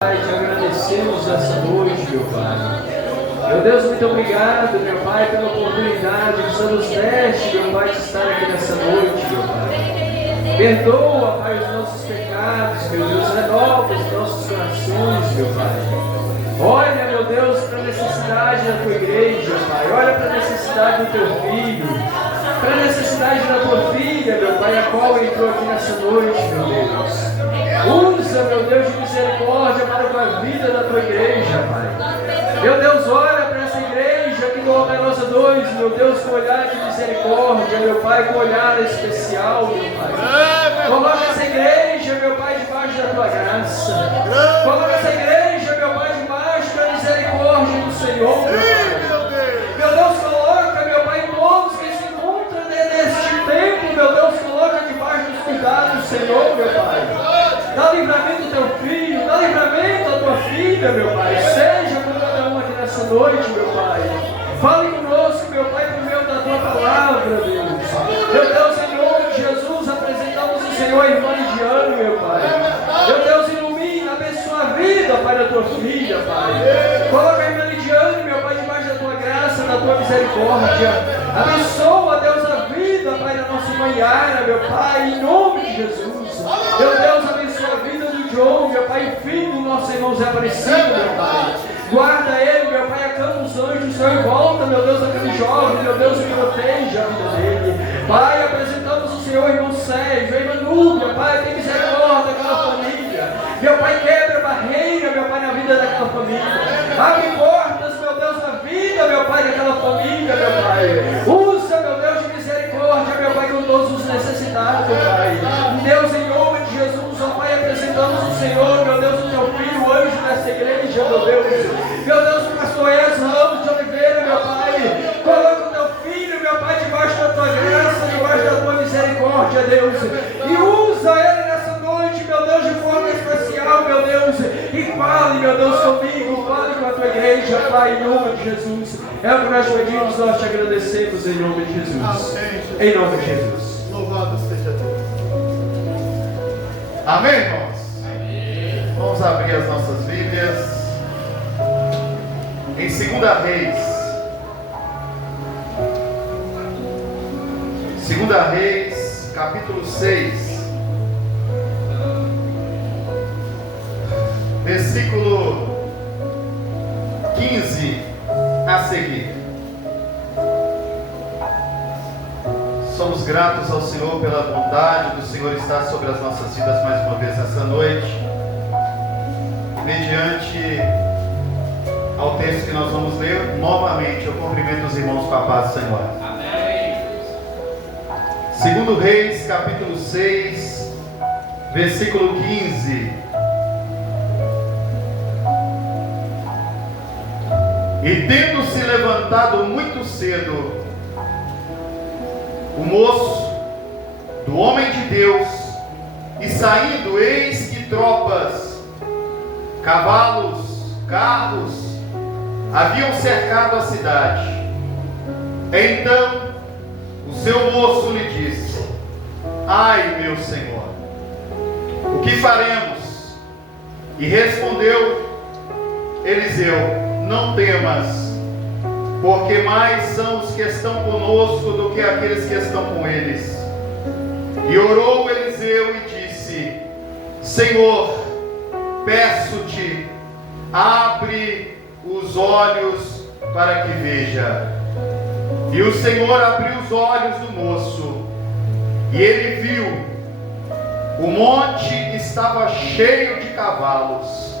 Pai, te agradecemos essa noite, meu Pai. Meu Deus, muito obrigado, meu Pai, pela oportunidade que só nos deste, meu Pai, de estar aqui nessa noite, meu Pai. Perdoa, Pai, os nossos pecados, meu Deus, renova os nossos corações, meu Pai. Olha, meu Deus, para a necessidade da tua igreja, Pai. Olha para a necessidade do teu filho, para a necessidade da tua filha, meu Pai, a qual entrou aqui nessa noite, meu Deus. Usa, meu Deus, de misericórdia para a vida da tua igreja, Pai. Meu Deus, olha para essa igreja aqui do Almerosa 2, meu Deus, com olhar de misericórdia, meu Pai, com olhar especial, meu Pai. Coloca essa igreja, meu Pai, debaixo da tua graça. Coloca essa igreja, meu Pai, debaixo da misericórdia do Senhor, meu Pai. Meu Deus, coloca, meu Pai, todos que se encontram neste tempo, meu Deus, coloca debaixo dos cuidados do Senhor, meu Pai. Dá livramento ao teu filho, dá livramento à tua filha, meu Pai. Seja com cada um aqui nessa noite, meu Pai. Fale conosco, meu Pai, por meio da tua palavra, Deus. Meu Deus, em nome de Jesus, apresentamos o Senhor a irmã Lidiane, meu Pai. Meu Deus, ilumina, abençoa a vida, Pai, da tua filha, Pai. Coloca a irmã Lidiane, meu Pai, debaixo da tua graça, da tua misericórdia. Abençoa, Deus, a vida, Pai, da nossa irmã Yara, meu Pai, em nome de Jesus. Meu Deus, abençoa a vida do John, meu Pai, filho do nosso irmão Zé Aparecido, meu Pai. Guarda ele, meu Pai, acalma os anjos, Senhor, em volta, meu Deus, aquele jovem, meu Deus, que proteja a vida dele. Pai, apresentamos o Senhor, irmão Sérgio, a irmã Núbia, Pai, tem misericórdia daquela família. Meu Pai, quebra barreira, meu Pai, na vida daquela família. Abre portas, meu Deus, na vida, meu Pai, daquela família, meu Pai. Usa, meu Deus, de misericórdia, meu Pai, com todos os necessitados, Pai. Deus, em nome de Jesus, ó Pai, apresentamos o Senhor, meu Deus, o teu filho, o anjo dessa igreja, meu Deus. Meu Deus, o pastor Ezra Ramos de Oliveira, meu Pai. Coloca o teu filho, meu Pai, debaixo da tua graça, debaixo da tua misericórdia, Deus. E usa ele nessa noite, meu Deus, de forma especial, meu Deus. E fale, meu Deus, comigo, fale com a tua igreja, Pai, em nome de Jesus. É o que nós pedimos, nós te agradecemos em nome de Jesus. Em nome de Jesus. Louvado seja Deus. Amém, irmãos? Amém. Vamos abrir as nossas Bíblias em 2 Reis. 2 Reis, capítulo 6, versículo 15 a seguir. Somos gratos ao Senhor pela bondade do Senhor estar sobre as nossas vidas mais uma vez essa noite. Mediante ao texto que nós vamos ler, novamente eu cumprimento os irmãos com a paz do Senhor. Amém. 2 Reis, capítulo 6, versículo 15. E tendo se levantado muito cedo, o moço do homem de Deus, e saindo, eis que tropas, cavalos, carros, haviam cercado a cidade. Então o seu moço lhe disse: ai, meu senhor, o que faremos? E respondeu Eliseu: não temas, porque mais são os que estão conosco do que aqueles que estão com eles. E orou Eliseu e disse: Senhor, peço-te, abre os olhos para que veja. E o Senhor abriu os olhos do moço, e ele viu, o monte estava cheio de cavalos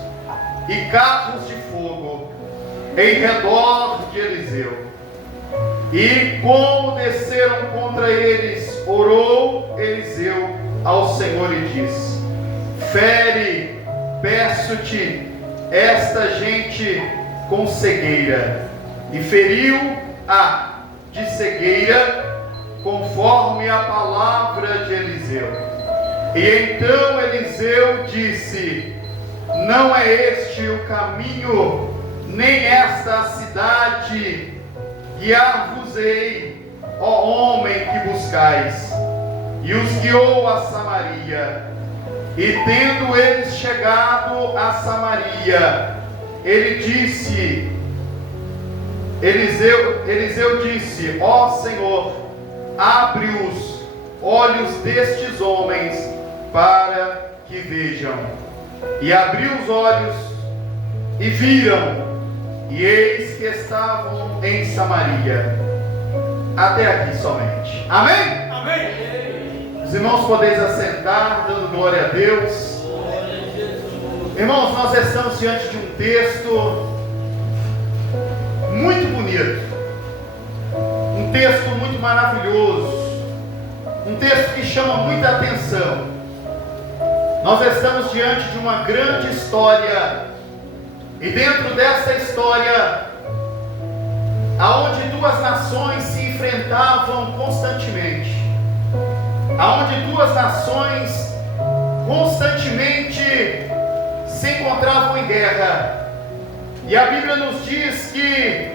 e carros de fogo em redor de Eliseu. E como desceram contra eles, orou Eliseu ao Senhor e disse: fere, peço-te, esta gente com cegueira. E feriu-a de cegueira, conforme a palavra de Eliseu. E então Eliseu disse: não é este o caminho, nem esta a cidade, guiar-vos-ei, ó homem que buscais. E os guiou a Samaria. E tendo eles chegado a Samaria, Eliseu disse: ó Senhor, abre os olhos destes homens para que vejam. E abriu os olhos e viram, e eis que estavam em Samaria. Até aqui somente. Amém? Amém. Os irmãos podeis assentar, dando glória a Deus. Irmãos, nós estamos diante de um texto muito bonito, um texto muito maravilhoso, um texto que chama muita atenção. Nós estamos diante de uma grande história, e dentro dessa história, aonde duas nações se enfrentavam constantemente, aonde duas nações constantemente se encontravam em guerra. E a Bíblia nos diz que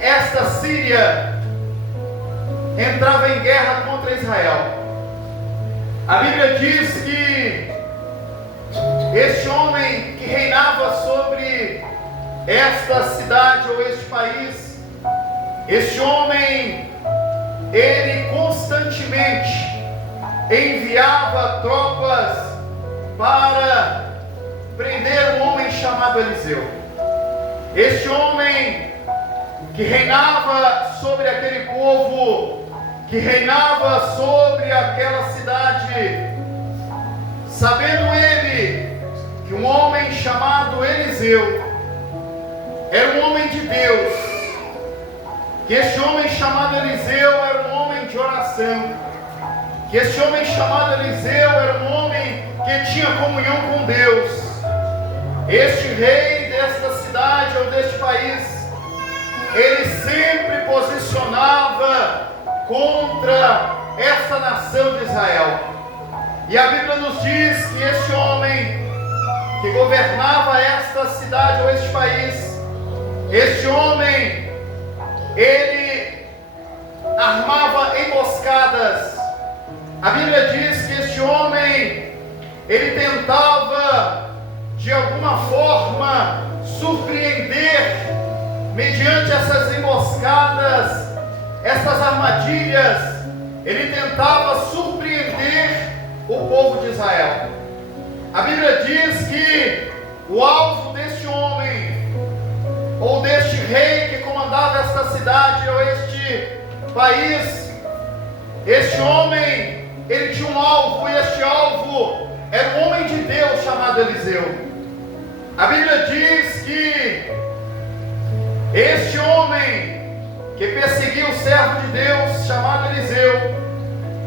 esta Síria entrava em guerra contra Israel. A Bíblia diz que este homem que reinava sobre esta cidade ou este país, este homem, ele constantemente enviava tropas para prender um homem chamado Eliseu. Este homem que reinava sobre aquele povo, que reinava sobre aquela cidade, sabendo ele que um homem chamado Eliseu era um homem de Deus, que este homem chamado Eliseu era um homem de oração, que este homem chamado Eliseu era um homem que tinha comunhão com Deus. Este rei desta cidade ou deste país, ele sempre posicionava contra essa nação de Israel. E a Bíblia nos diz que este homem que governava esta cidade ou este país, este homem, ele armava emboscadas. A Bíblia diz que este homem, ele tentava de alguma forma surpreender, mediante essas emboscadas, essas armadilhas, ele tentava surpreender o povo de Israel. A Bíblia diz que o alvo deste homem, ou deste rei que comandava esta cidade ou este país, este homem, ele tinha um alvo, e este alvo era um homem de Deus chamado Eliseu. A Bíblia diz que este homem que perseguia o servo de Deus chamado Eliseu,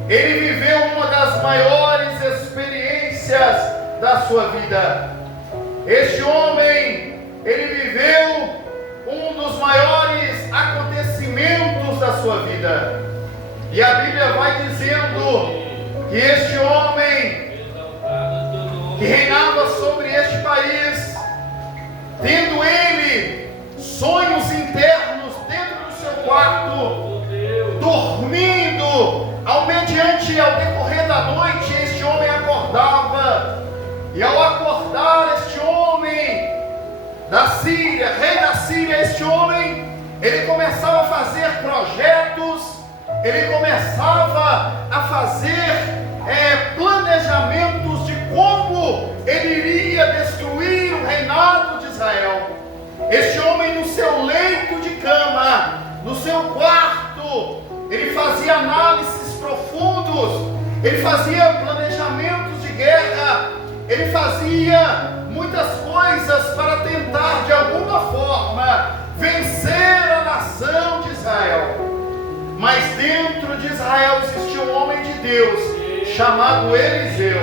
ele viveu uma das maiores experiências da sua vida. Este homem, ele viveu um dos maiores acontecimentos da sua vida. E a Bíblia vai dizendo que este homem que reinava sobre este país, tendo ele sonhos internos dentro do seu quarto, dormindo, ao decorrer da noite, este homem acordava, e ao acordar este homem da Síria, rei da Síria, este homem, ele começava a fazer projetos, ele começava a fazer planejamentos de como ele iria destruir o reinado de Israel. Este homem, no seu leito de cama, no seu quarto, ele fazia análises profundos, ele fazia planejamentos de guerra, ele fazia muitas coisas para tentar de alguma forma vencer a nação de Israel. Mas dentro de Israel existia um homem de Deus chamado Eliseu.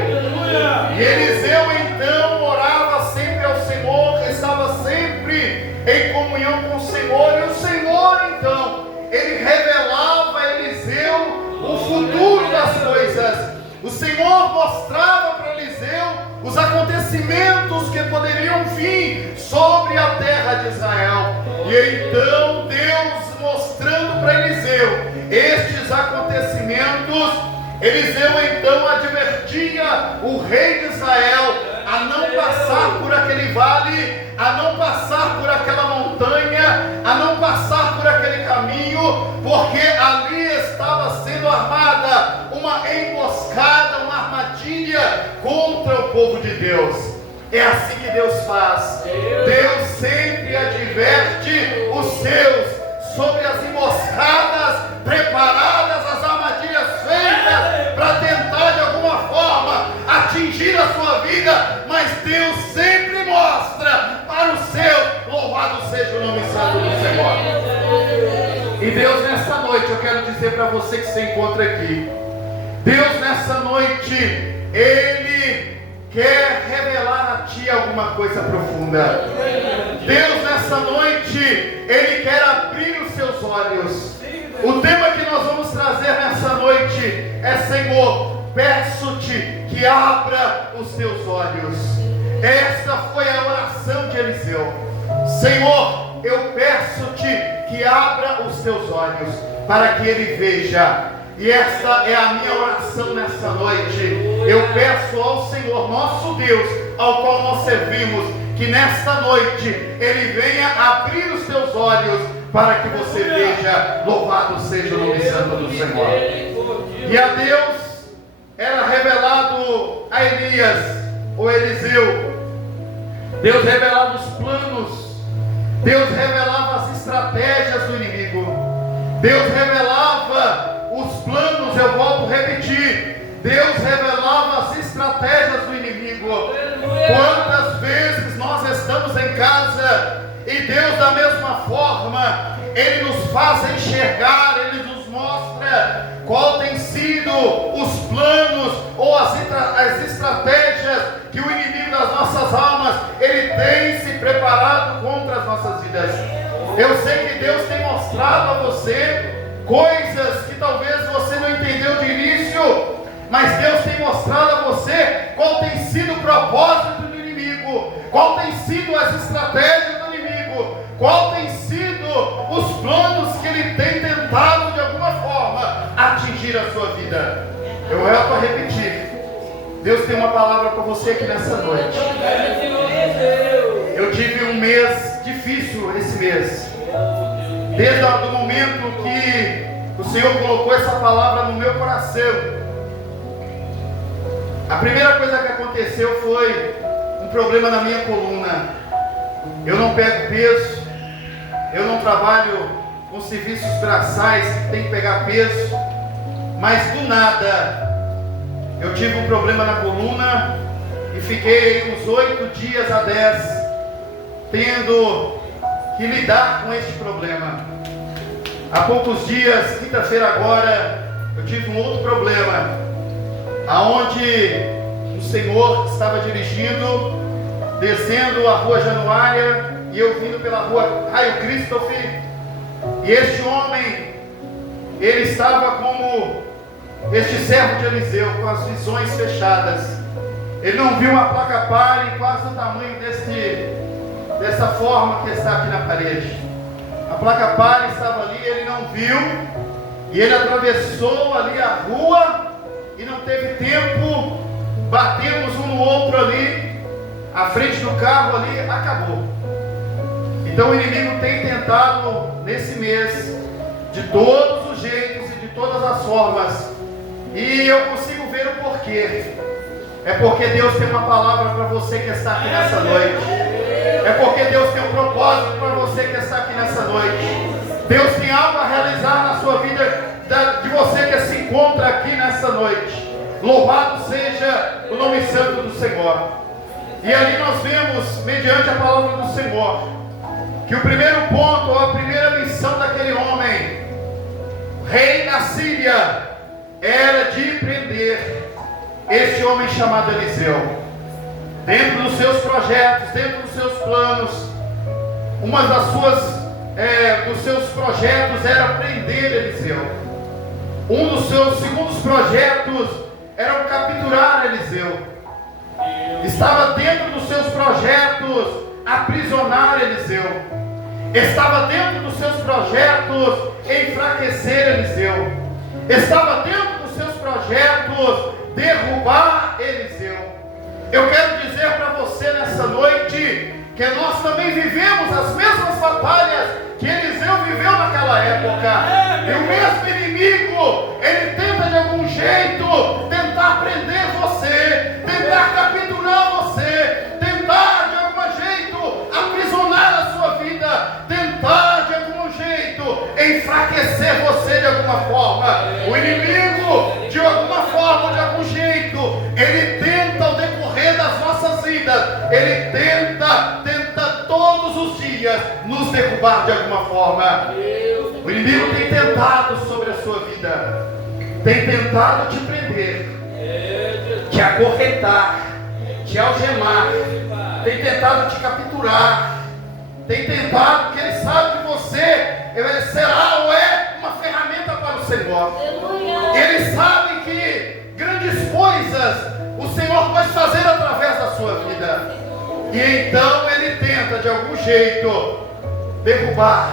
E Eliseu então orava sempre ao Senhor, estava sempre em comunhão com o Senhor. E o Senhor então, ele revelava a Eliseu o futuro das coisas. O Senhor mostrava para Eliseu os acontecimentos que poderiam vir sobre a terra de Israel. E então Deus, mostrando para Eliseu estes acontecimentos, Eliseu então advertia o rei de Israel a não passar por aquele vale, a não passar por aquela montanha, a não passar por aquele caminho, porque ali estava sendo armada uma emboscada, uma armadilha contra o povo de Deus. É assim que Deus faz. Deus sempre adverte os seus sobre as emboscadas preparadas, as armadilhas feitas para tentar de alguma forma atingir a sua vida, mas Deus sempre mostra para o seu. Louvado seja o nome santo do Senhor. E Deus, nessa noite, eu quero dizer para você que se encontra aqui, Deus nessa noite, Ele quer revelar a ti alguma coisa profunda. Deus nessa noite, Ele quer abrir os seus olhos. O tema que nós vamos trazer nessa noite é: Senhor, peço-te que abra os teus olhos. Essa foi a oração de Eliseu. Senhor, eu peço-te que abra os teus olhos para que ele veja. E essa é a minha oração nessa noite. Eu peço ao Senhor, nosso Deus, ao qual nós servimos, que nesta noite Ele venha abrir os teus olhos para que você veja. Louvado seja o nome santo do Senhor. E a Deus era revelado a Elias, ou Eliseu. Deus revelava os planos, Deus revelava as estratégias do inimigo, Deus revelava os planos, eu volto a repetir, Deus revelava as estratégias do inimigo. Quantas vezes nós estamos em casa e Deus, da mesma forma, Ele nos faz enxergar, Ele nos mostra qual tem sido os planos ou as estratégias que o inimigo das nossas almas, ele tem se preparado contra as nossas vidas. Eu sei que Deus tem mostrado a você coisas que talvez você não entendeu de início, mas Deus tem mostrado a você qual tem sido o propósito do inimigo, qual tem sido as estratégias do inimigo, qual tem sido os planos que ele tem tentado de alguma forma atingir a sua vida. Eu volto a repetir, Deus tem uma palavra para você aqui nessa noite. Eu tive um mês difícil esse mês, desde o momento que o Senhor colocou essa palavra no meu coração. A primeira coisa que aconteceu foi um problema na minha coluna. Eu não pego peso, eu não trabalho com serviços braçais, tem que pegar peso, mas do nada eu tive um problema na coluna e fiquei uns 8 dias a 10 tendo que lidar com este problema. Há poucos dias, quinta-feira agora, eu tive um outro problema, aonde o Senhor estava dirigindo, descendo a rua Januária, e eu vindo pela rua Raio Christoph, e este homem, ele estava como este servo de Eliseu, com as visões fechadas. Ele não viu uma placa pare quase do tamanho dessa forma que está aqui na parede. A placa pare estava ali, ele não viu, e ele atravessou ali a rua, e não teve tempo, batemos um no outro ali, à frente do carro ali, acabou. Então o inimigo tem tentado nesse mês, de todos os jeitos e de todas as formas, e eu consigo ver o porquê. É porque Deus tem uma palavra para você que está aqui nessa noite. É porque Deus tem um propósito para você que está aqui nessa noite. Deus tem algo a realizar na sua vida, de você que se encontra aqui nessa noite. Louvado seja o nome santo do Senhor. E ali nós vemos, mediante a palavra do Senhor, que o primeiro ponto, a primeira missão daquele homem, rei da Síria, era de prender este homem chamado Eliseu. Dentro dos seus projetos, dentro dos seus planos, uma dos seus projetos era prender Eliseu. Um dos seus segundos projetos era capturar Eliseu. Estava dentro dos seus projetos aprisionar Eliseu. Estava dentro dos seus projetos enfraquecer Eliseu. Estava dentro dos seus projetos projetos derrubar Eliseu. Eu quero dizer para você nessa noite que nós também vivemos as mesmas batalhas que Eliseu viveu naquela época. E o mesmo inimigo, ele tenta de algum jeito tentar prender você, tentar capturar você, tentar de algum jeito aprisionar a sua vida, tentar de algum jeito enfraquecer você de alguma forma. O inimigo, de alguma forma, de algum jeito, ele tenta ao decorrer das nossas vidas, ele tenta todos os dias nos derrubar de alguma forma. O inimigo tem tentado sobre a sua vida, tem tentado te prender, te acorrentar, te algemar, tem tentado te capturar, tem tentado, porque ele sabe que você será ou é uma ferramenta para o Senhor. Ele sabe que grandes coisas o Senhor pode fazer através da sua vida. E então ele tenta de algum jeito derrubar.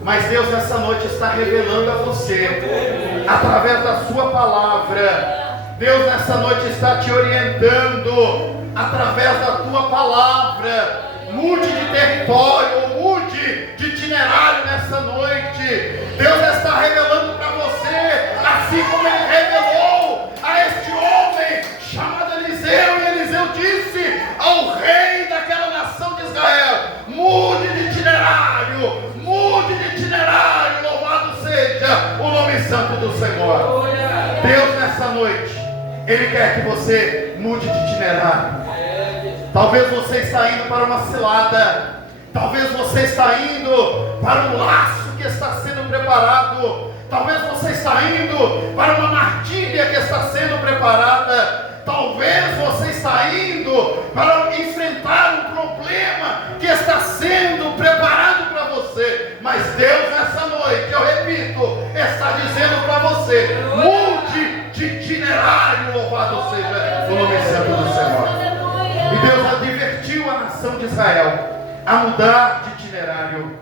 Mas Deus nessa noite está revelando a você, através da sua palavra. Deus nessa noite está te orientando, através da tua palavra. Mude de território, ou mude de itinerário nessa noite. Deus está revelando para você, assim como ele revelou a este homem chamado Eliseu. E Eliseu disse ao rei daquela nação de Israel: mude de itinerário, louvado seja o nome santo do Senhor. Deus nessa noite, ele quer que você mude de itinerário. Talvez você está indo para uma cilada, talvez você está indo para um laço que está sendo preparado, talvez você está indo para uma armadilha que está sendo preparada, talvez você está indo para enfrentar um problema que está sendo preparado para você. Mas Deus nessa noite, eu repito, está dizendo para você: mude de itinerário, louvado seja o nome santo do Senhor. E Deus advertiu a nação de Israel a mudar de itinerário.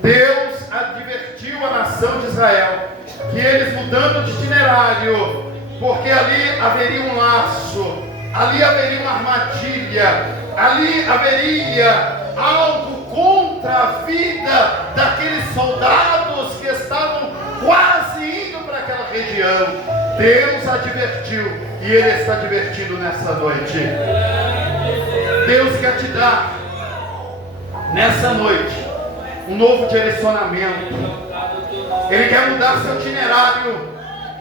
Deus advertiu a nação de Israel que eles mudando de itinerário, porque ali haveria um laço, ali haveria uma armadilha, ali haveria algo contra a vida daqueles soldados que estavam quase indo para aquela região. Deus advertiu e Ele está advertindo nessa noite. Deus quer te dar nessa noite um novo direcionamento. Ele quer mudar seu itinerário.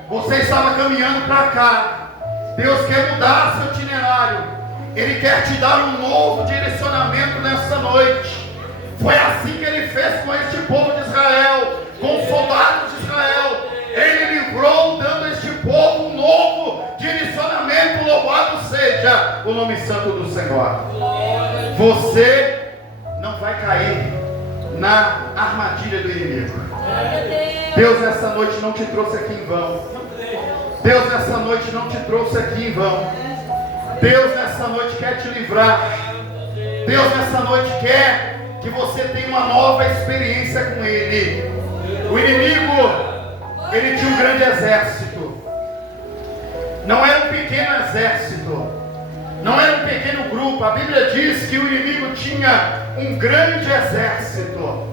Você estava caminhando para cá, Deus quer mudar seu itinerário. Ele quer te dar um novo direcionamento nessa noite. Foi assim que Ele fez com este povo de Israel, com os soldados de Israel. Ele livrou, dando a este povo um novo direcionamento. Louvado seja o nome santo do Senhor. Você não vai cair na armadilha do inimigo. Deus nessa noite não te trouxe aqui em vão. Deus nessa noite não te trouxe aqui em vão. Deus nessa noite quer te livrar. Deus nessa noite quer que você tenha uma nova experiência com Ele. O inimigo, ele tinha um grande exército. Não era um pequeno exército, não era um pequeno grupo. A Bíblia diz que o inimigo tinha um grande exército.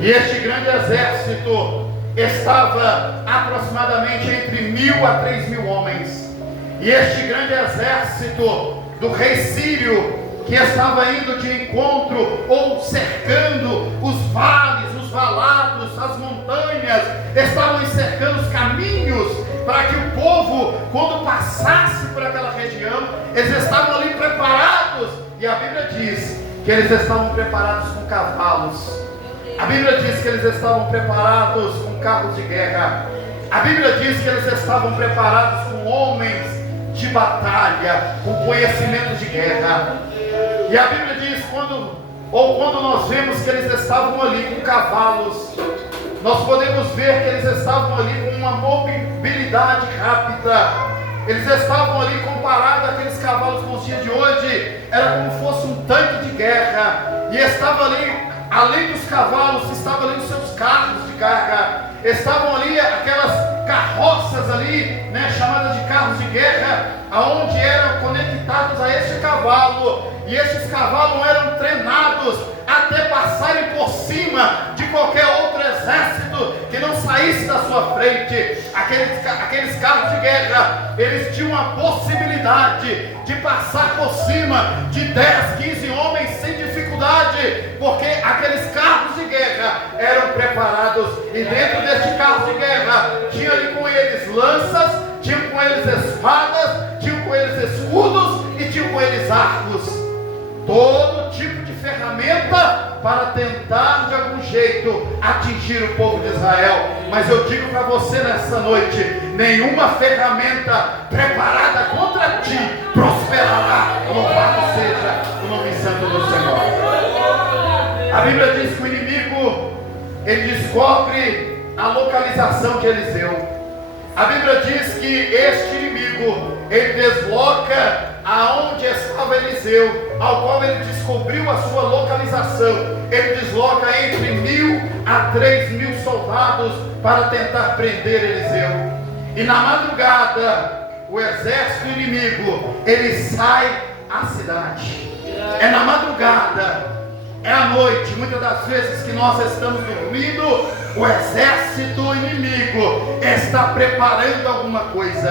E este grande exército estava aproximadamente entre 1.000 a 3.000 homens. E este grande exército do rei Sírio, que estava indo de encontro ou cercando os vales, os valados, as montanhas, estavam cercando os caminhos para que o povo, quando passasse por aquela região, eles estavam ali preparados. E a Bíblia diz que eles estavam preparados com cavalos. A Bíblia diz que eles estavam preparados com carros de guerra. A Bíblia diz que eles estavam preparados com homens de batalha, com conhecimento de guerra. E a Bíblia diz, quando nós vemos que eles estavam ali com cavalos, nós podemos ver que eles estavam ali com uma mobilidade rápida. Eles estavam ali, comparado àqueles cavalos com os dias de hoje, era como se fosse um tanque de guerra. E estava ali, além dos cavalos, estavam ali os seus carros de carga, estavam ali aquelas carroças ali, né, chamadas de carros de guerra, aonde eram conectados a este cavalo, e estes cavalos eram treinados até passarem por cima de qualquer outro exército que não saísse da sua frente. Aqueles carros de guerra, eles tinham a possibilidade de passar por cima de 10, 15 homens sem dificuldade, porque aqueles carros de guerra eram preparados, e dentro deste carro de guerra tinha ali com eles lanças, tinham com eles espadas, tinham com eles escudos e tinham com eles arcos. Todo tipo de ferramenta para tentar de algum jeito atingir o povo de Israel. Mas eu digo para você nessa noite: nenhuma ferramenta preparada contra ti prosperará. Louvado seja o nome santo do Senhor. A Bíblia diz que o inimigo, ele descobre a localização de Eliseu. A Bíblia diz que este inimigo, ele desloca aonde estava Eliseu, ao qual ele descobriu a sua localização. Ele desloca entre 1.000 a 3.000 soldados para tentar prender Eliseu. E na madrugada, o exército inimigo, ele sai à cidade. É na madrugada, é à noite, muitas das vezes que nós estamos dormindo, o exército inimigo está preparando alguma coisa.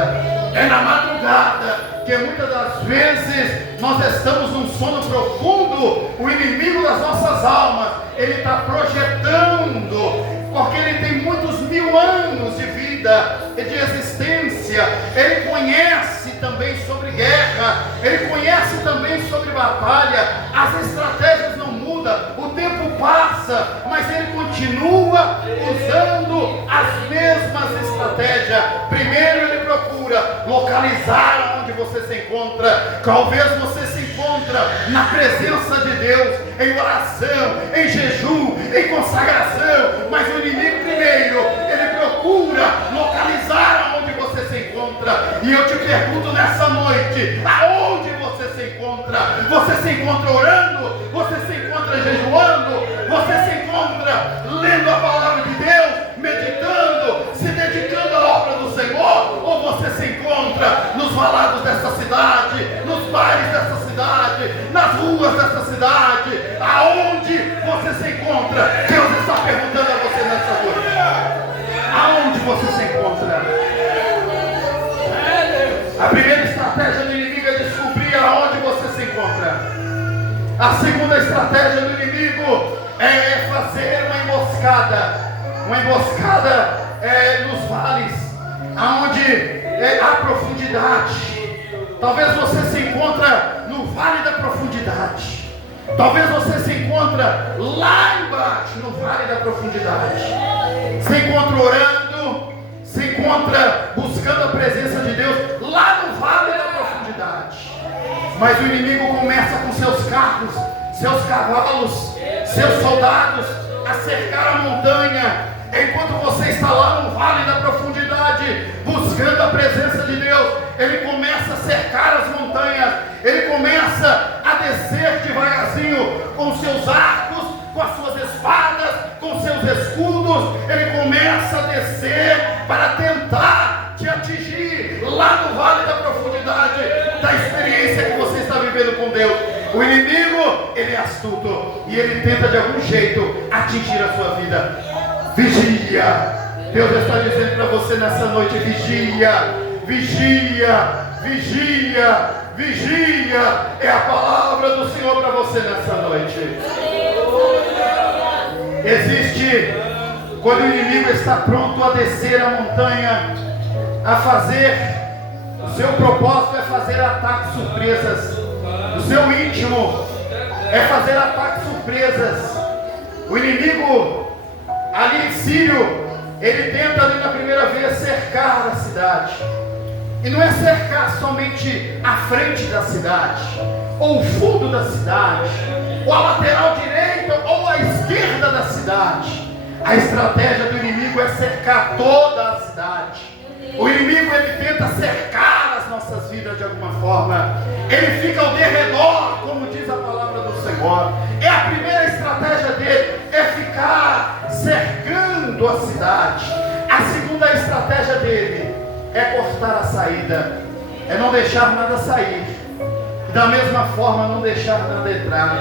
É na madrugada que muitas das vezes nós estamos num sono profundo. O inimigo das nossas almas, ele está projetando, porque ele tem muitos 1000 anos de vida e de existência. Ele conhece também sobre guerra, ele conhece também sobre batalha. As estratégias não mudam, o tempo passa, mas ele continua usando as mesmas estratégias. Primeiro ele procura localizar onde você se encontra. Talvez você se encontra na presença de Deus, em oração, em jejum, em consagração, mas o inimigo primeiro, ele procura localizar onde você se encontra. E eu te pergunto nessa noite: aonde você se encontra? Você se encontra orando? Você se encontra jejuando? Você se encontra lendo a palavra de Deus, meditando, se dedicando à obra do Senhor? Ou você se encontra nos valados dessa cidade, nos bares dessa cidade, nas ruas dessa cidade? Aonde você se encontra? Deus está perguntando a você nessa noite: aonde você se encontra? A primeira estratégia do inimigo é descobrir aonde você se encontra. A segunda estratégia do inimigo é fazer uma emboscada. Uma emboscada nos vales, aonde há profundidade. Talvez você se encontra no vale da profundidade. Talvez você se encontra lá embaixo, no vale da profundidade. Se encontra orando, se encontra buscando a presença de Deus lá no vale da profundidade. Mas o inimigo começa com seus carros, seus cavalos, seus soldados a cercar a montanha. Enquanto você está lá no vale da profundidade, buscando a presença de Deus, ele começa a cercar as montanhas. Ele começa a descer devagarzinho com seus arcos, com as suas espadas, com seus escudos. Ele começa a descer para tentar te atingir lá no vale da profundidade da experiência que você está vivendo com Deus. O inimigo, ele é astuto e ele tenta de algum jeito atingir a sua vida. Vigia. Deus está dizendo para você nessa noite: vigia, vigia, vigia, vigia. É a palavra do Senhor para você nessa noite. Existe, quando o inimigo está pronto a descer a montanha, a fazer, o seu propósito é fazer ataques surpresas. O seu íntimo é fazer ataques surpresas. O inimigo ali em Sírio, ele tenta ali na primeira vez cercar a cidade. E não é cercar somente a frente da cidade, ou o fundo da cidade, ou a lateral direita, ou a esquerda da cidade. A estratégia do inimigo é cercar toda a cidade. O inimigo, ele tenta cercar as nossas vidas de alguma forma. Ele fica ao derredor, como diz a palavra do Senhor. É a primeira estratégia dele, é ficar cercando a cidade. estratégia dele é cortar a saída, é não deixar nada sair, e da mesma forma não deixar nada entrar.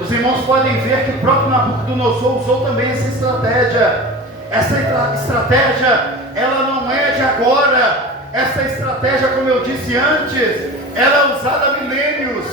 Os irmãos podem ver que o próprio Nabucodonosor usou também essa estratégia. Essa estratégia, ela não é de agora. Essa estratégia, como eu disse antes, ela é usada há milênios.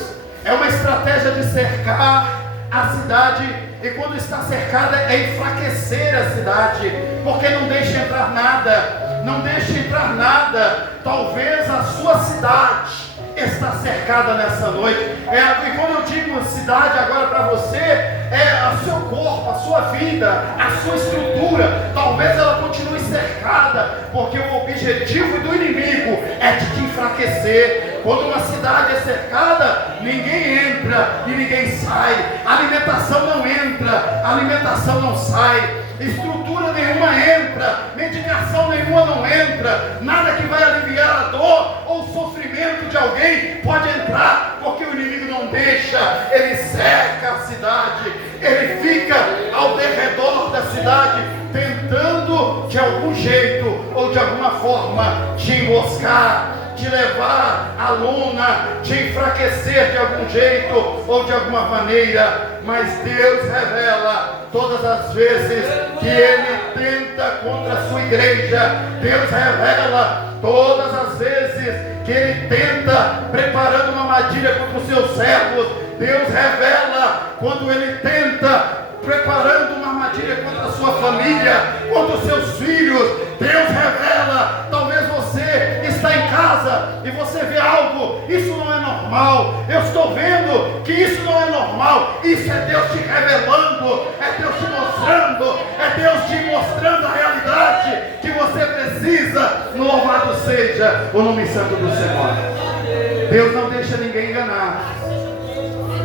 É uma estratégia de cercar a cidade, e quando está cercada é enfraquecer a cidade, porque não deixa entrar nada, não deixa entrar nada. Talvez a sua cidade está cercada nessa noite, e quando eu digo cidade agora para você, é o seu corpo, a sua vida, a sua estrutura. Talvez ela continue cercada, porque o objetivo do inimigo é de te enfraquecer. Quando uma cidade é cercada, ninguém entra e ninguém sai, alimentação não entra, alimentação não sai, estrutura nenhuma entra, medicação nenhuma não entra, nada que vai aliviar a dor ou o sofrimento de alguém pode entrar, porque o inimigo não deixa. Ele cerca a cidade, ele fica ao derredor da cidade, tentando de algum jeito ou de alguma forma te emboscar, te levar à lona, te enfraquecer de algum jeito ou de alguma maneira. Mas Deus revela todas as vezes que Ele tenta contra a sua igreja. Deus revela todas as vezes que Ele tenta preparando uma armadilha contra os seus servos. Deus revela quando Ele tenta preparando uma armadilha contra a sua família, contra os seus filhos. Deus revela. Talvez você está em casa e você vê algo, isso não é normal, eu estou vendo que isso não é normal. Isso é Deus te revelando, é Deus te mostrando, é Deus te mostrando a realidade que você precisa. Louvado seja o nome santo do Senhor. Deus não deixa ninguém enganar,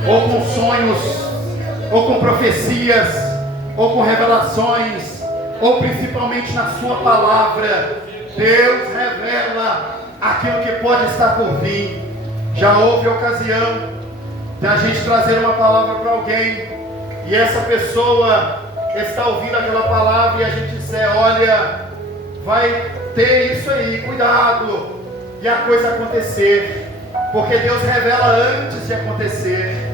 ou com sonhos, ou com profecias, ou com revelações, ou principalmente na sua palavra. Deus revela aquilo que pode estar por vir. Já houve ocasião de a gente trazer uma palavra para alguém, e essa pessoa está ouvindo aquela palavra, e a gente disser: olha, vai ter isso aí, cuidado, e a coisa acontecer, porque Deus revela antes de acontecer.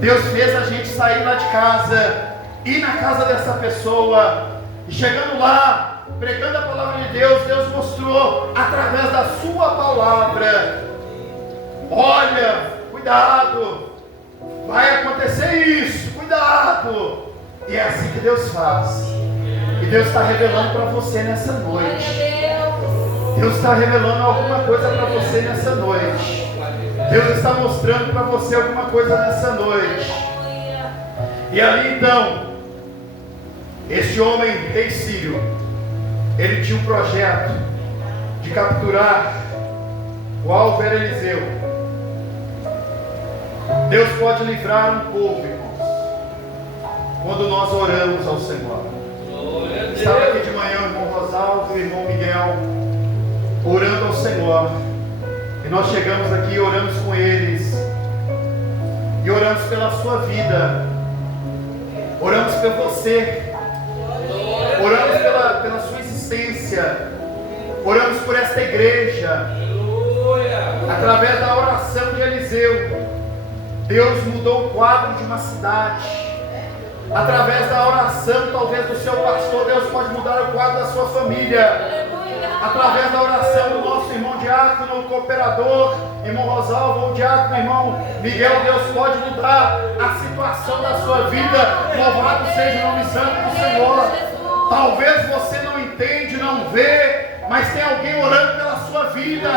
Deus fez a gente sair lá de casa, ir na casa dessa pessoa, e chegando lá, pregando a palavra de Deus, Deus mostrou através da sua palavra: olha, cuidado, vai acontecer isso, cuidado. E é assim que Deus faz. E Deus está revelando para você nessa noite. Deus está revelando alguma coisa para você nessa noite. Deus está mostrando para você alguma coisa nessa noite. E ali então, esse homem, rei Sírio, ele tinha um projeto de capturar o alvo era Eliseu. Deus pode livrar um povo, irmãos, quando nós oramos ao Senhor. Estava aqui de manhã o irmão Rosalvo e o irmão Miguel orando ao Senhor, e nós chegamos aqui e oramos com eles, e oramos pela sua vida, oramos por você, oramos pela sua existência, oramos por esta igreja. Através da oração de Eliseu, Deus mudou o quadro de uma cidade. Através da oração, talvez, do seu pastor, Deus pode mudar o quadro da sua família. Através da oração do nosso irmão diácono, cooperador, irmão Rosalvo, ou diácono, irmão Miguel, Deus pode mudar a situação da sua vida. Louvado seja o nome santo do Senhor. Talvez você não entende, não vê, mas tem alguém orando pela sua vida.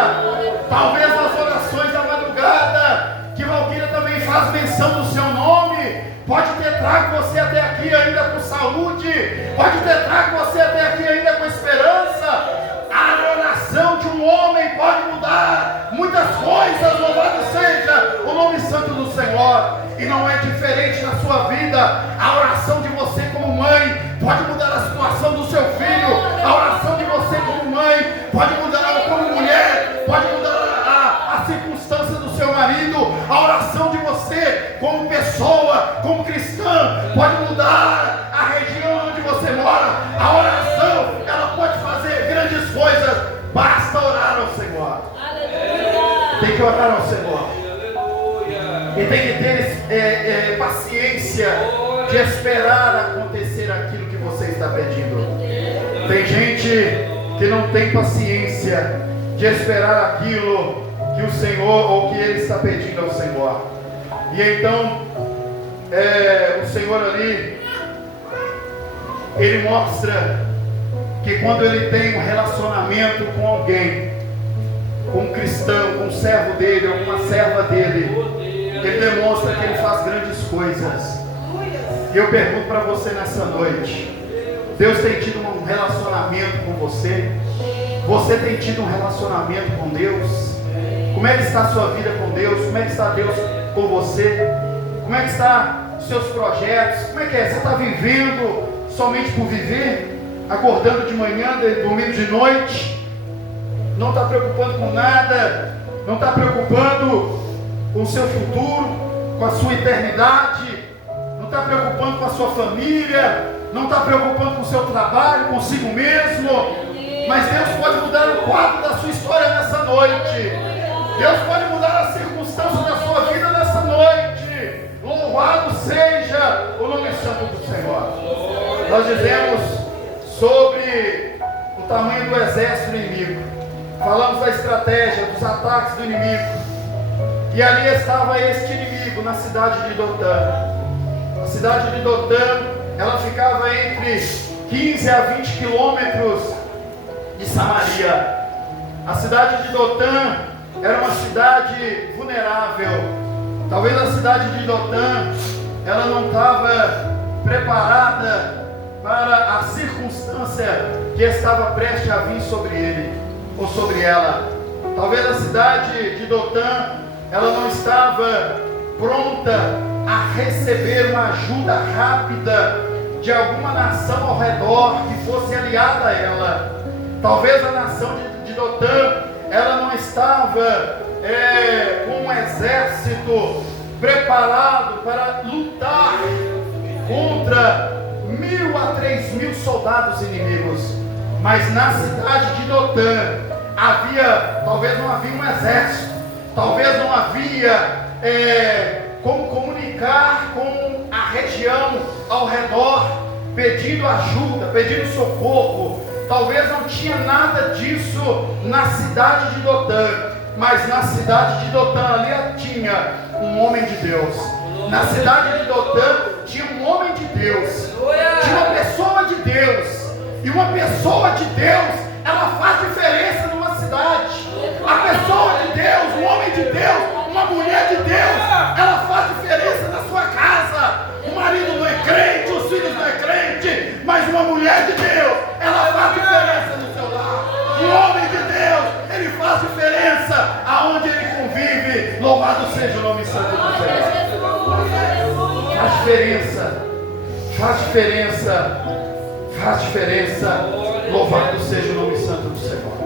Talvez nas orações da madrugada, que Valquíria também faz menção do seu nome, pode ter trago você até aqui ainda com saúde, pode ter trago você até aqui ainda com esperança. A oração de um homem pode mudar muitas coisas. Louvado seja o nome santo do Senhor. E não é diferente na sua vida. A oração de você como mãe pode mudar a situação do seu filho. A oração de você como mãe pode mudar como mulher, pode mudar a circunstância do seu marido. A oração de você como pessoa, como cristã, pode mudar a região onde você mora. A oração, ela pode fazer grandes coisas paciência de esperar acontecer aquilo que você está pedindo. Tem gente que não tem paciência de esperar aquilo que o Senhor, ou que ele está pedindo ao Senhor. E então, o Senhor ali, ele mostra que quando ele tem um relacionamento com alguém, com um cristão, com um servo dele, ou uma serva dele, ele demonstra que ele faz grandes coisas. E eu pergunto para você nessa noite: Deus tem tido um relacionamento com você? Você tem tido um relacionamento com Deus? Como é que está a sua vida com Deus? Como é que está Deus com você? Como é que está os seus projetos? Como é que é? Você está vivendo somente por viver? Acordando de manhã, dormindo de noite? Não está preocupando com nada? Não está preocupando com o seu futuro? Com a sua eternidade? Não está preocupando com a sua família? Não está preocupando com o seu trabalho, consigo mesmo? Mas Deus pode mudar o quadro da sua história nessa noite. Deus pode mudar as circunstâncias da sua vida nessa noite. Louvado seja o nome santo do Senhor. Nós dizemos sobre o tamanho do exército inimigo. Falamos da estratégia, dos ataques do inimigo. E ali estava este inimigo na cidade de Dotã. A cidade de Dotã, ela ficava entre 15 a 20 quilômetros de Samaria. A cidade de Dotã era uma cidade vulnerável. Talvez a cidade de Dotã, ela não estava preparada para a circunstância que estava prestes a vir sobre ele ou sobre ela. Talvez a cidade de Dotã, ela não estava pronta a receber uma ajuda rápida de alguma nação ao redor que fosse aliada a ela. Talvez a nação de Dotã, ela não estava com um exército preparado para lutar contra 1.000 a 3.000 soldados inimigos. Mas na cidade de Dotã talvez não havia um exército, talvez não havia como comunicar com a região ao redor, pedindo ajuda, pedindo socorro. Talvez não tinha nada disso na cidade de Dotã, mas na cidade de Dotã ali tinha um homem de Deus. Na cidade de Dotã tinha um homem de Deus, tinha uma pessoa de Deus. E uma pessoa de Deus, ela faz diferença numa cidade. A pessoa de Deus, um homem de Deus, uma mulher de Deus, ela faz diferença na sua casa. O marido não é crente, os filhos não é crente, mas uma mulher de Deus, ela faz diferença no seu lar. Um homem de Deus, ele faz diferença aonde ele convive. Louvado seja o nome santo do Senhor. Faz diferença, faz diferença, faz diferença. Louvado seja o nome santo do Senhor.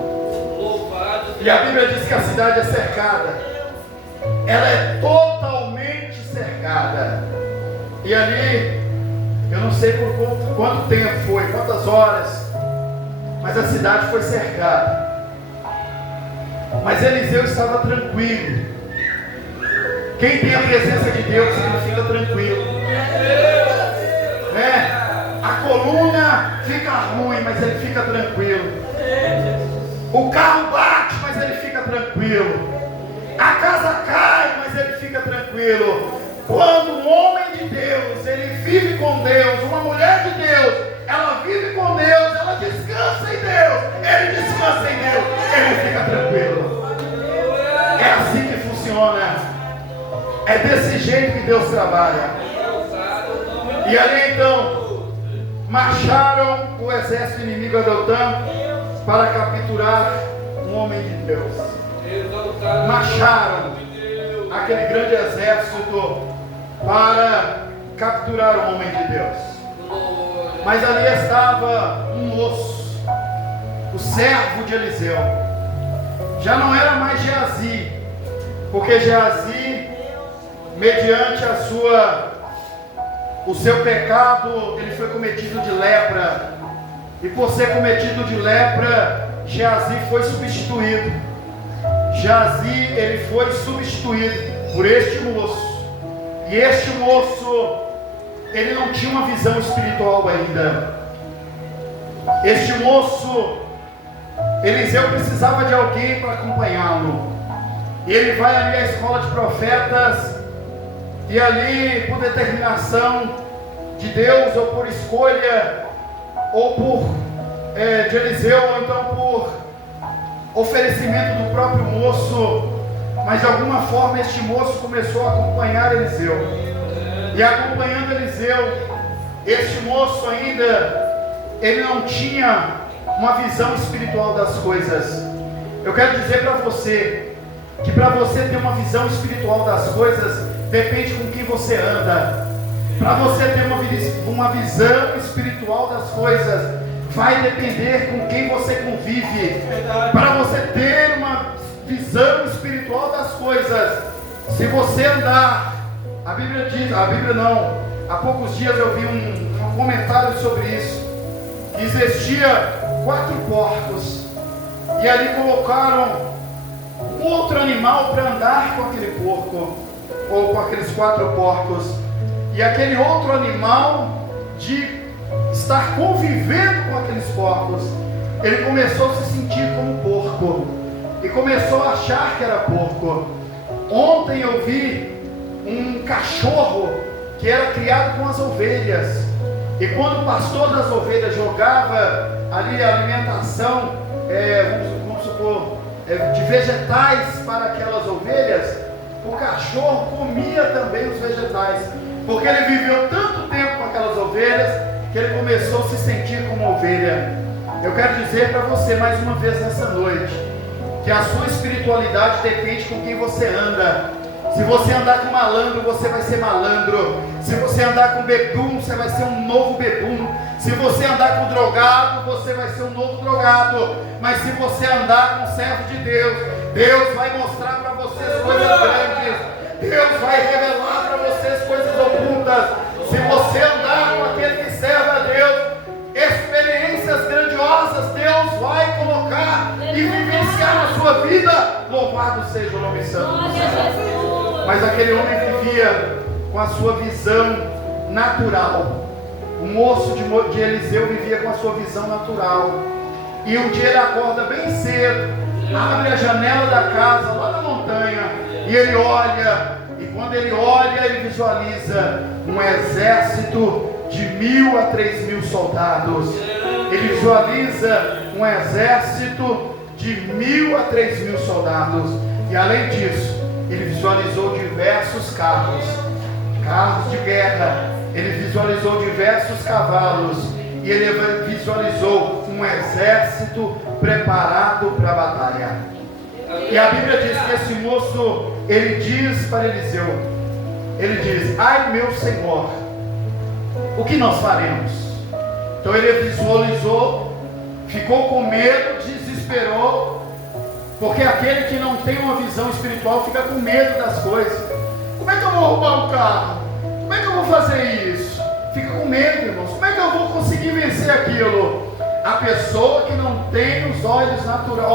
E a Bíblia diz que a cidade é cercada. Ela é totalmente cercada. E ali, eu não sei por quanto tempo foi, quantas horas, mas a cidade foi cercada. Mas Eliseu estava tranquilo. Quem tem a presença de Deus, ele fica tranquilo. A coluna fica ruim, mas ele fica tranquilo. O carro bate, mas ele fica tranquilo. A casa cai, mas ele fica tranquilo. Quando um homem de Deus, ele vive com Deus, uma mulher de Deus, ela vive com Deus, ela descansa em Deus, ele descansa em Deus, ele fica tranquilo. É assim que funciona. É desse jeito que Deus trabalha. E ali então, marcharam o exército inimigo a Dotã para capturar um homem de Deus. Marcharam aquele grande exército para capturar o homem de Deus. Mas ali estava um moço, o servo de Eliseu. Já não era mais Geazi, porque Geazi, mediante o seu pecado, ele foi cometido de lepra. E por ser cometido de lepra, Geazi foi substituído. Geazi, ele foi substituído por este moço. E este moço, ele não tinha uma visão espiritual ainda. Este moço, Eliseu, precisava de alguém para acompanhá-lo. E ele vai ali à escola de profetas, e ali, por determinação de Deus, ou por escolha, ou de Eliseu, ou então por oferecimento do próprio moço, mas de alguma forma este moço começou a acompanhar Eliseu. E acompanhando Eliseu, este moço ainda, ele não tinha uma visão espiritual das coisas. Eu quero dizer para você, que para você ter uma visão espiritual das coisas, depende com quem você anda. Para você ter uma visão espiritual das coisas, vai depender com quem você convive. Para você ter uma visão espiritual das coisas, se você andar, a Bíblia não, há poucos dias eu vi um comentário sobre isso, que existia 4 porcos, e ali colocaram um outro animal para andar com aquele porco, ou com aqueles 4 porcos, e aquele outro animal, de estar convivendo com aqueles porcos, ele começou a se sentir como porco, e começou a achar que era porco. Ontem eu vi um cachorro que era criado com as ovelhas, e quando o pastor das ovelhas jogava ali a alimentação, vamos supor, de vegetais para aquelas ovelhas, o cachorro comia também os vegetais, porque ele viveu tanto tempo com aquelas ovelhas, que ele começou a se sentir como ovelha. Eu quero dizer para você mais uma vez nessa noite, que a sua espiritualidade depende com quem você anda. Se você andar com malandro, você vai ser malandro. Se você andar com bebum, você vai ser um novo bebum. Se você andar com drogado, você vai ser um novo drogado. Mas se você andar com servo de Deus, Deus vai mostrar para vocês coisas grandes. Deus vai revelar para vocês coisas ocultas. Se você andar com aquele que serve a Deus, experiências grandiosas Deus vai colocar e vivenciar na sua vida. Louvado seja o nome santo do Senhor. Mas aquele homem vivia com a sua visão natural. O moço de Eliseu vivia com a sua visão natural. E um dia ele acorda bem cedo, abre a janela da casa lá na montanha, e ele olha, e quando ele olha, ele visualiza um exército de 1.000 a 3.000 soldados. Ele visualiza um exército de 1.000 a 3.000 soldados. E além disso, ele visualizou diversos carros de guerra. Ele visualizou diversos cavalos. E ele visualizou um exército preparado para a batalha. E a Bíblia diz que esse moço, ele diz para Eliseu, ele diz: ai meu Senhor, o que nós faremos? Então ele visualizou, ficou com medo, desesperou, porque aquele que não tem uma visão espiritual fica com medo das coisas. Como é que eu vou roubar um carro? Como é que eu vou fazer isso? Fica com medo, irmãos. Como é que eu vou conseguir vencer aquilo? A pessoa que não tem os olhos naturais,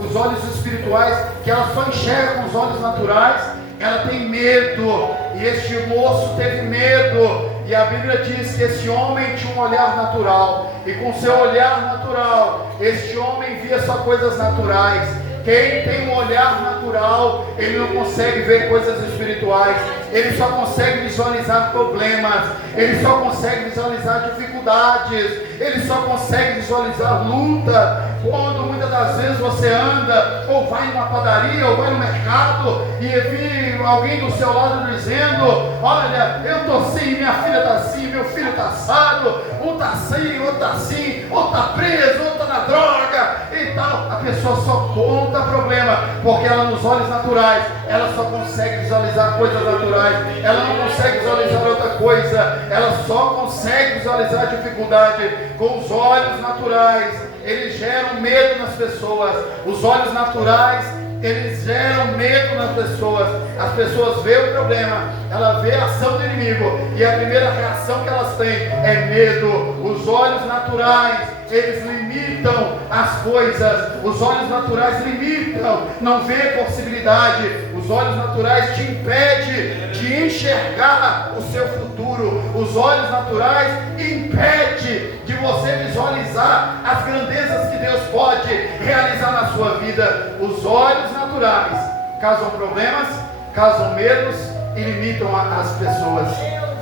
os olhos espirituais, que ela só enxerga com os olhos naturais, ela tem medo. E este moço teve medo. E a Bíblia diz que esse homem tinha um olhar natural. E com seu olhar natural, este homem via só coisas naturais. Quem tem um olhar natural, ele não consegue ver coisas espirituais. Ele só consegue visualizar problemas. Ele só consegue visualizar dificuldades. Ele só consegue visualizar luta. Quando muitas das vezes você anda, ou vai numa padaria, ou vai no mercado, e vê alguém do seu lado dizendo: olha, eu estou assim, minha filha está assim, meu filho está assado, um está assim, outro está assim, outro está preso, outro está na droga e tal. A pessoa só conta problema, porque ela nos olhos naturais, ela só consegue visualizar coisas naturais, ela não consegue visualizar outra coisa, ela só consegue visualizar dificuldade. Com os olhos naturais, eles geram medo nas pessoas. Os olhos naturais, eles geram medo nas pessoas. As pessoas veem o problema, ela vê a ação do inimigo, e a primeira reação que elas têm é medo. Os olhos naturais, eles limitam as coisas. Os olhos naturais limitam, não vê possibilidade. Os Os olhos naturais te impedem de enxergar o seu futuro. Os olhos naturais impedem de você visualizar as grandezas que Deus pode realizar na sua vida. Os olhos naturais causam problemas, causam medos e limitam as pessoas.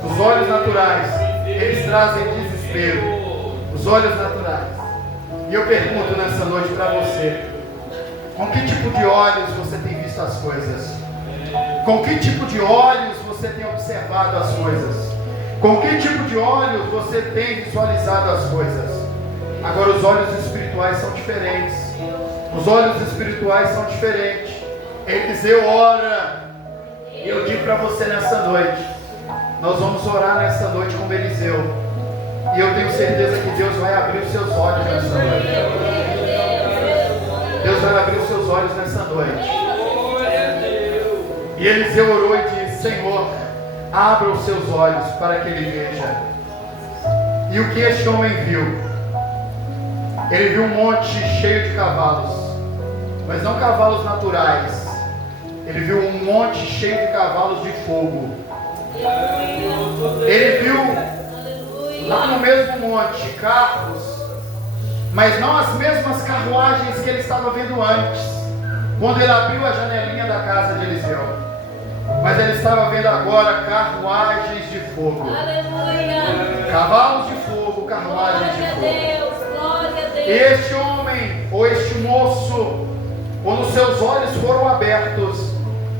Os olhos naturais, eles trazem desespero. Os olhos naturais. E eu pergunto nessa noite para você: com que tipo de olhos você tem visto as coisas? Com que tipo de olhos você tem observado as coisas? Com que tipo de olhos você tem visualizado as coisas? Agora, os olhos espirituais são diferentes. Os olhos espirituais são diferentes. Eliseu ora. E eu digo para você nessa noite: nós vamos orar nessa noite como Eliseu. E eu tenho certeza que Deus vai abrir os seus olhos nessa noite. Deus vai abrir os seus olhos nessa noite. E Eliseu orou e disse: Senhor, abra os seus olhos para que ele veja. E o que este homem viu? Ele viu um monte cheio de cavalos, mas não cavalos naturais. Ele viu um monte cheio de cavalos de fogo. Ele viu lá no mesmo monte carros, mas não as mesmas carruagens que ele estava vendo antes, quando ele abriu a janelinha da casa de Eliseu. Mas ele estava vendo agora carruagens de fogo. Aleluia. Cavalos de fogo, carruagens de fogo. Este homem, ou este moço, quando seus olhos foram abertos,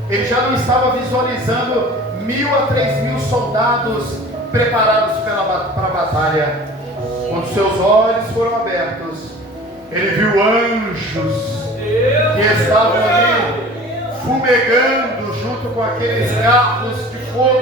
ele já não estava visualizando 1.000 a 3.000 soldados preparados para a batalha. Quando seus olhos foram abertos, ele viu anjos que estavam ali fumegando junto com aqueles carros de fogo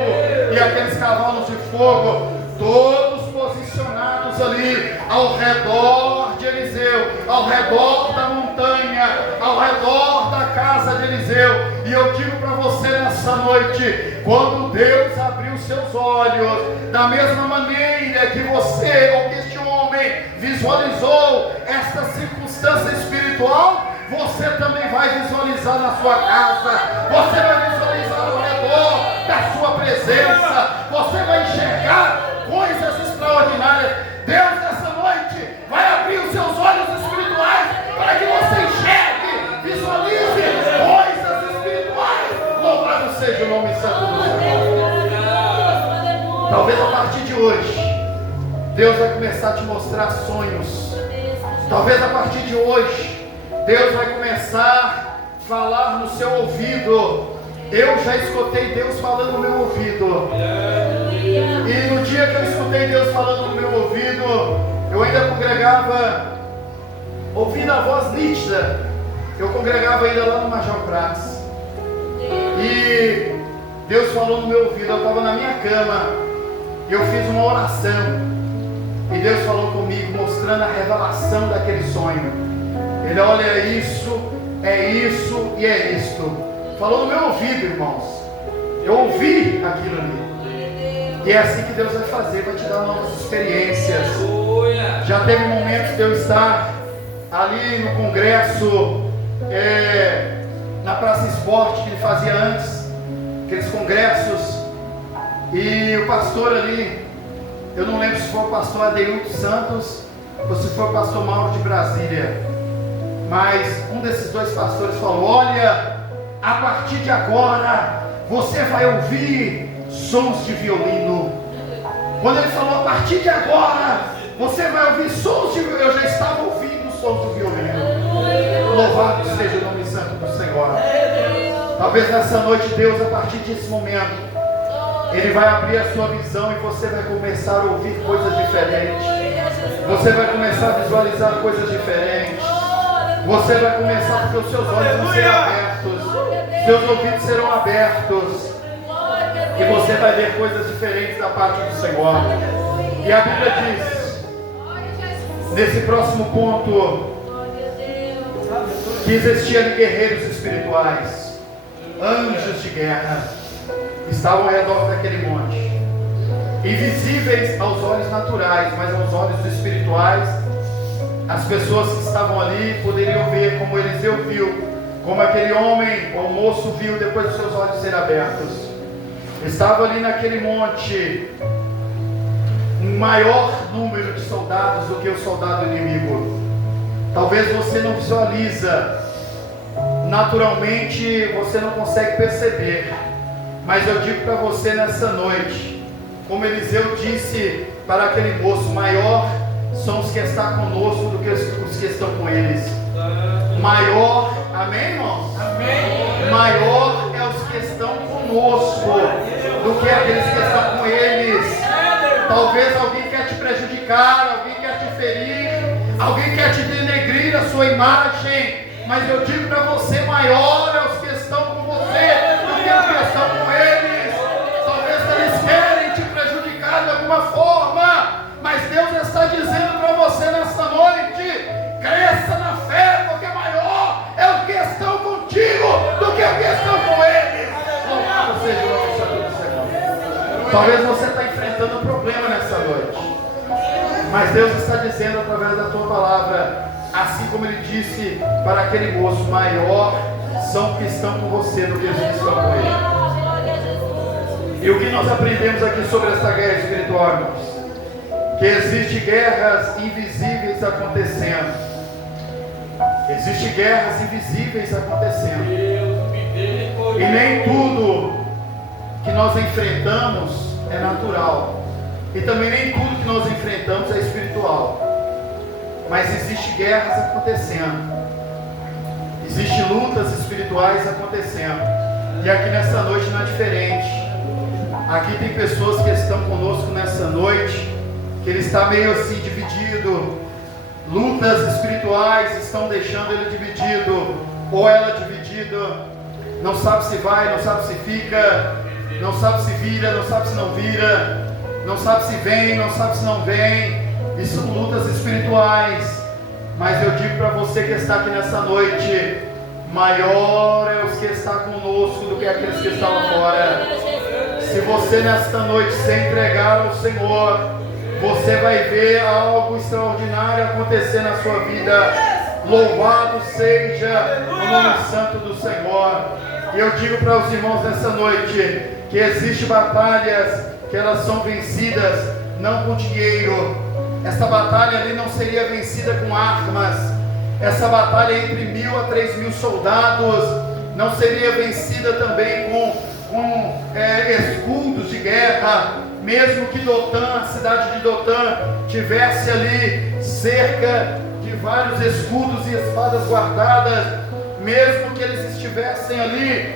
e aqueles cavalos de fogo, todos posicionados ali ao redor de Eliseu, ao redor da montanha, ao redor da casa de Eliseu. E eu digo para você nessa noite: quando Deus abriu seus olhos, da mesma maneira que você, ou que este homem visualizou esta circunstância espiritual, você também vai visualizar na sua casa, você vai visualizar ao redor da sua presença, você vai enxergar coisas extraordinárias. Deus nessa noite vai abrir os seus olhos espirituais para que você enxergue, visualize coisas espirituais. Louvado seja o nome santo do Senhor. Talvez a partir de hoje Deus vai começar a te mostrar sonhos. Talvez a partir de hoje Deus vai começar a falar no seu ouvido. Eu já escutei Deus falando no meu ouvido. E no dia que eu escutei Deus falando no meu ouvido, eu ainda congregava, ouvindo a voz nítida. Eu congregava ainda lá no Major Prats. E Deus falou no meu ouvido. Eu estava na minha cama e eu fiz uma oração. E Deus falou comigo, mostrando a revelação daquele sonho. Ele: olha, é isso e é isto. Falou no meu ouvido, irmãos. Eu ouvi aquilo ali. E é assim que Deus vai fazer, vai te dar novas experiências. Já teve momentos de eu estar ali no congresso, na Praça Esporte, que ele fazia antes, aqueles congressos. E o pastor ali, eu não lembro se foi o pastor Adeilton Santos ou se foi o pastor Mauro de Brasília, mas um desses dois pastores falou: olha, a partir de agora você vai ouvir sons de violino. Quando ele falou: a partir de agora você vai ouvir sons de violino, eu já estava ouvindo sons de violino. Louvado seja o nome santo do Senhor. Talvez nessa noite Deus, a partir desse momento, Ele vai abrir a sua visão e você vai começar a ouvir coisas diferentes. Você vai começar a visualizar coisas diferentes. Você vai começar, porque os seus olhos vão ser abertos, seus ouvidos serão abertos, e você vai ver coisas diferentes da parte do Senhor. E a Bíblia diz, nesse próximo ponto, que existiam guerreiros espirituais, anjos de guerra, estavam ao redor daquele monte, invisíveis aos olhos naturais, mas aos olhos espirituais. As pessoas que estavam ali poderiam ver, como Eliseu viu, como aquele homem ou moço viu depois dos seus olhos serem abertos. Estava ali naquele monte um maior número de soldados do que o soldado inimigo. Talvez você não visualiza, naturalmente você não consegue perceber, mas eu digo para você nessa noite, como Eliseu disse para aquele moço, maior são os que estão conosco do que os que estão com eles. Maior, amém, irmãos? Amém. Maior é os que estão conosco do que aqueles que estão com eles. Talvez alguém quer te prejudicar, alguém quer te ferir, alguém quer te denegrir a sua imagem, mas eu digo para você, maior é os que estão com você do que os que estão com eles. Talvez eles querem te prejudicar de alguma forma, mas Deus está dizendo para você nessa noite, cresça na fé, porque maior é os que estão contigo do que os que estão com eles. Louvado seja o nome do Senhor. Talvez você está enfrentando um problema nessa noite, mas Deus está dizendo através da tua palavra, assim como Ele disse para aquele moço, maior são os que estão com você do que os que estão com ele. E o que nós aprendemos aqui sobre essa guerra espiritual, irmãos? Que existem guerras invisíveis acontecendo. Existem guerras invisíveis acontecendo. E nem tudo que nós enfrentamos é natural. E também nem tudo que nós enfrentamos é espiritual. Mas existem guerras acontecendo. Existem lutas espirituais acontecendo. E aqui nessa noite não é diferente. Aqui tem pessoas que estão conosco nessa noite, que ele está meio assim dividido. Lutas espirituais estão deixando ele dividido, ou ela dividida. Não sabe se vai, não sabe se fica, não sabe se vira, não sabe se não vira, não sabe se vem, não sabe se não vem. E são lutas espirituais. Mas eu digo para você que está aqui nessa noite, maior é os que estão conosco do que aqueles que estão lá fora. Se você nesta noite se entregar ao Senhor, você vai ver algo extraordinário acontecer na sua vida. Louvado seja o nome santo do Senhor. E eu digo para os irmãos nessa noite, que existem batalhas que elas são vencidas não com dinheiro. Essa batalha ali não seria vencida com armas. Essa batalha entre 1.000 a 3.000 soldados não seria vencida também com escudos de guerra. Mesmo que Dotã, a cidade de Dotã, tivesse ali cerca de vários escudos e espadas guardadas, mesmo que eles estivessem ali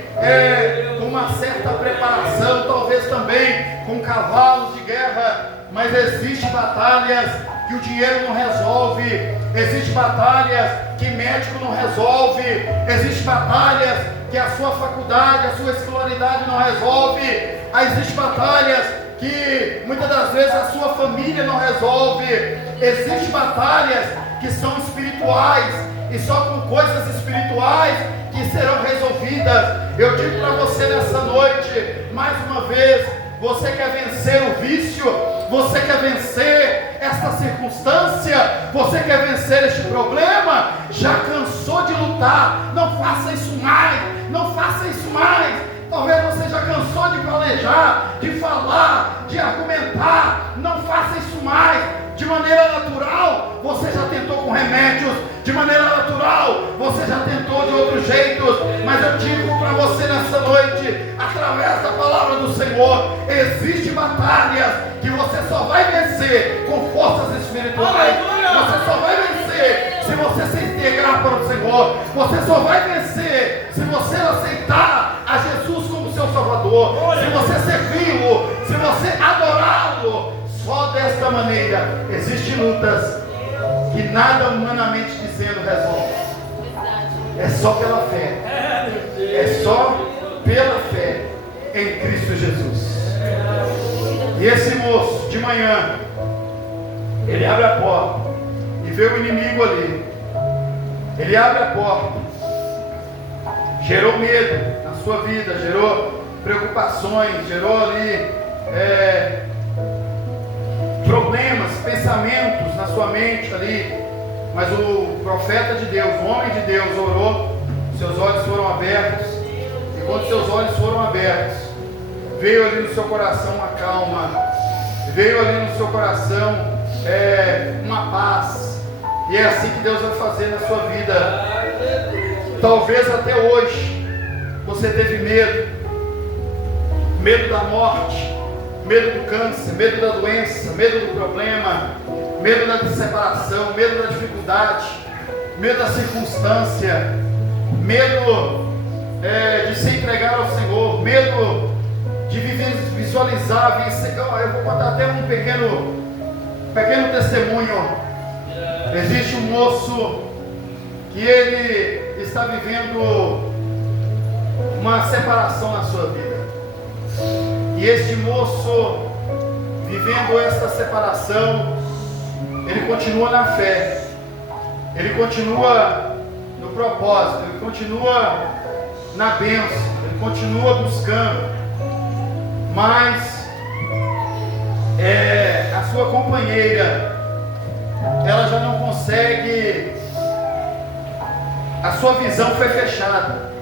com uma certa preparação, talvez também com cavalos de guerra, mas existem batalhas que o dinheiro não resolve, existem batalhas que médico não resolve, existem batalhas que a sua faculdade, a sua escolaridade não resolve, existem batalhas que muitas das vezes a sua família não resolve. Existem batalhas que são espirituais, e só com coisas espirituais que serão resolvidas. Eu digo para você nessa noite, mais uma vez, você quer vencer o vício, você quer vencer esta circunstância, você quer vencer este problema, já cansou de lutar, não faça isso mais, não faça isso mais. Talvez você já cansou de planejar, de falar, de argumentar, não faça isso mais. De maneira natural, você já tentou com remédios, de maneira natural, você já tentou de outros jeitos, mas eu digo para você nessa noite, através da palavra do Senhor, existem batalhas que você só vai vencer com forças espirituais. Você só vai vencer se você se integrar para o Senhor. Você só vai vencer se você aceitar a Jesus como seu Salvador, se você servi-lo, se você adorá-lo. Só desta maneira. Existem lutas que nada humanamente dizendo resolve. É só pela fé. É só pela fé em Cristo Jesus. E esse moço de manhã, ele abre a porta e vê o inimigo ali. Ele abre a porta. Gerou medo na sua vida, gerou preocupações, gerou ali problemas, pensamentos na sua mente ali, mas o profeta de Deus, o homem de Deus, orou seus olhos foram abertos, e quando seus olhos foram abertos, veio ali no seu coração uma calma, veio ali no seu coração uma paz, e é assim que Deus vai fazer na sua vida. Talvez até hoje você teve medo da morte, medo do câncer, medo da doença, medo do problema, medo da separação, medo da dificuldade, medo da circunstância, medo de se entregar ao Senhor, medo de visualizar. Eu vou contar até um pequeno testemunho. Existe um moço que ele está vivendo uma separação na sua vida. E este moço, vivendo esta separação, ele continua na fé, ele continua no propósito, ele continua na bênção, ele continua buscando, mas a sua companheira, ela já não consegue, a sua visão foi fechada,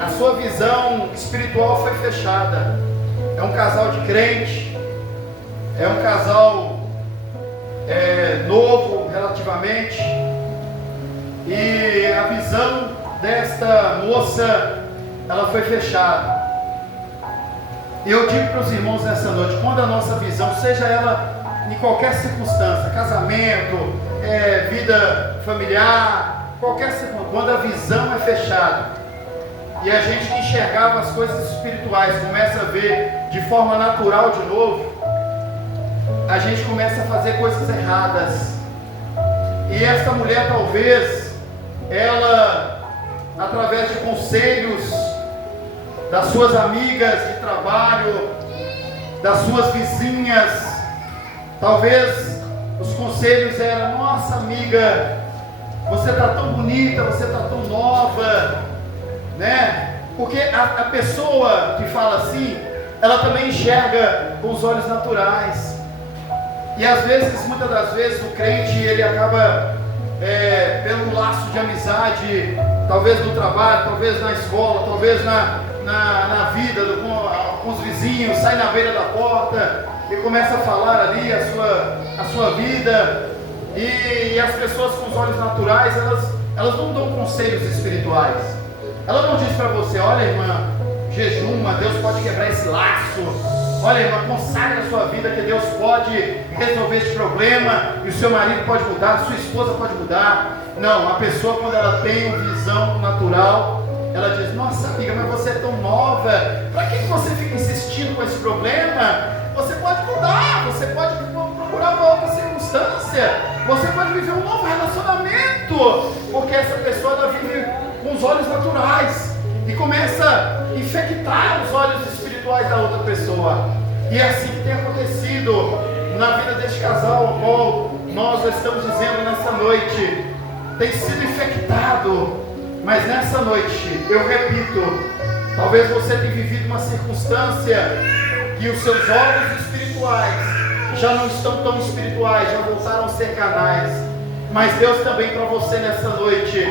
a sua visão espiritual foi fechada. É um casal de crente, é um casal novo relativamente, e a visão desta moça, ela foi fechada. E eu digo para os irmãos nessa noite, quando a nossa visão, seja ela em qualquer circunstância, casamento, vida familiar, qualquer circunstância, quando a visão é fechada, e a gente que enxergava as coisas espirituais começa a ver de forma natural de novo, a gente começa a fazer coisas erradas. E esta mulher, talvez, ela, através de conselhos das suas amigas de trabalho, das suas vizinhas, talvez os conselhos eram: nossa amiga, você está tão bonita, você está tão nova, né? Porque a pessoa que fala assim, ela também enxerga com os olhos naturais. E às vezes, muitas das vezes, o crente, ele acaba pelo laço de amizade, talvez no trabalho, talvez na escola, talvez na vida, com os vizinhos, sai na beira da porta e começa a falar ali a sua vida, e as pessoas com os olhos naturais, elas não dão conselhos espirituais. Ela não diz para você: olha, irmã, jejuma, Deus pode quebrar esse laço. Olha, irmã, consagre a sua vida, que Deus pode resolver esse problema, e o seu marido pode mudar, a sua esposa pode mudar. Não, a pessoa, quando ela tem uma visão natural, ela diz: nossa amiga, mas você é tão nova, para que você fica insistindo com esse problema? Você pode mudar, você pode procurar uma outra circunstância, você pode viver um novo relacionamento, porque essa pessoa, ela vive com os olhos naturais e começa a infectar os olhos espirituais da outra pessoa. E é assim que tem acontecido na vida deste casal, ao qual nós estamos dizendo nessa noite, tem sido infectado. Mas nessa noite, eu repito, talvez você tenha vivido uma circunstância que os seus olhos espirituais já não estão tão espirituais, já voltaram a ser carnais. Mas Deus também, para você nessa noite,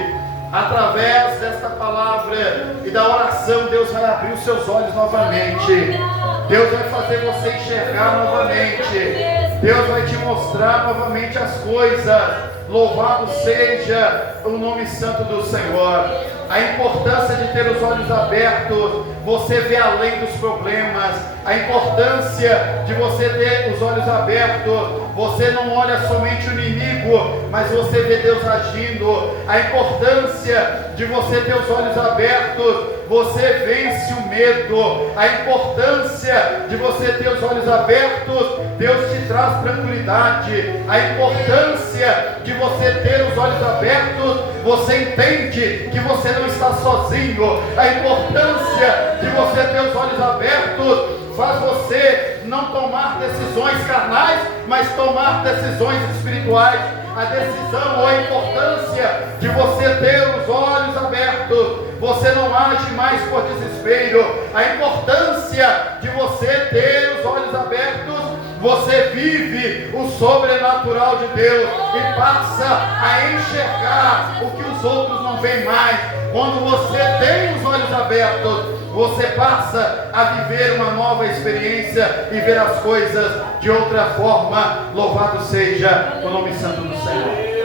através desta palavra e da oração, Deus vai abrir os seus olhos novamente. Deus vai fazer você enxergar novamente. Deus vai te mostrar novamente as coisas. Louvado seja o nome santo do Senhor. A importância de ter os olhos abertos, você vê além dos problemas. A importância de você ter os olhos abertos, você não olha somente o inimigo, mas você vê Deus agindo. A importância de você ter os olhos abertos, você vence o medo. A importância de você ter os olhos abertos, Deus te traz tranquilidade. A importância de você ter os olhos abertos, você entende que você não está sozinho. A importância de você ter os olhos abertos faz você não tomar decisões carnais, mas tomar decisões espirituais. A decisão ou a importância de você ter os olhos abertos, você não age mais por desespero. A importância de você ter os olhos abertos, você vive o sobrenatural. sobrenatural de Deus e passa a enxergar o que os outros não veem mais. Quando você tem os olhos abertos, você passa a viver uma nova experiência e ver as coisas de outra forma. Louvado seja o nome santo do Senhor.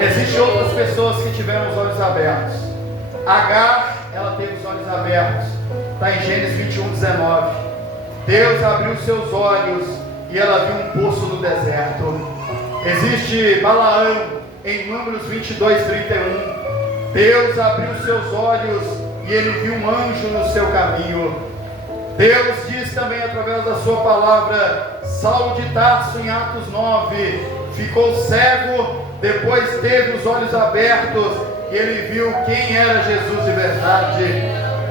Existem outras pessoas que tiveram os olhos abertos. Agar, ela teve os olhos abertos. Está em Gênesis 21:19. Deus abriu seus olhos e ela viu um poço no deserto. Existe Balaão em Números 22:31. Deus abriu seus olhos e ele viu um anjo no seu caminho. Deus diz também através da sua palavra, Saulo de Tarso em Atos 9, ficou cego, depois teve os olhos abertos e ele viu quem era Jesus de verdade.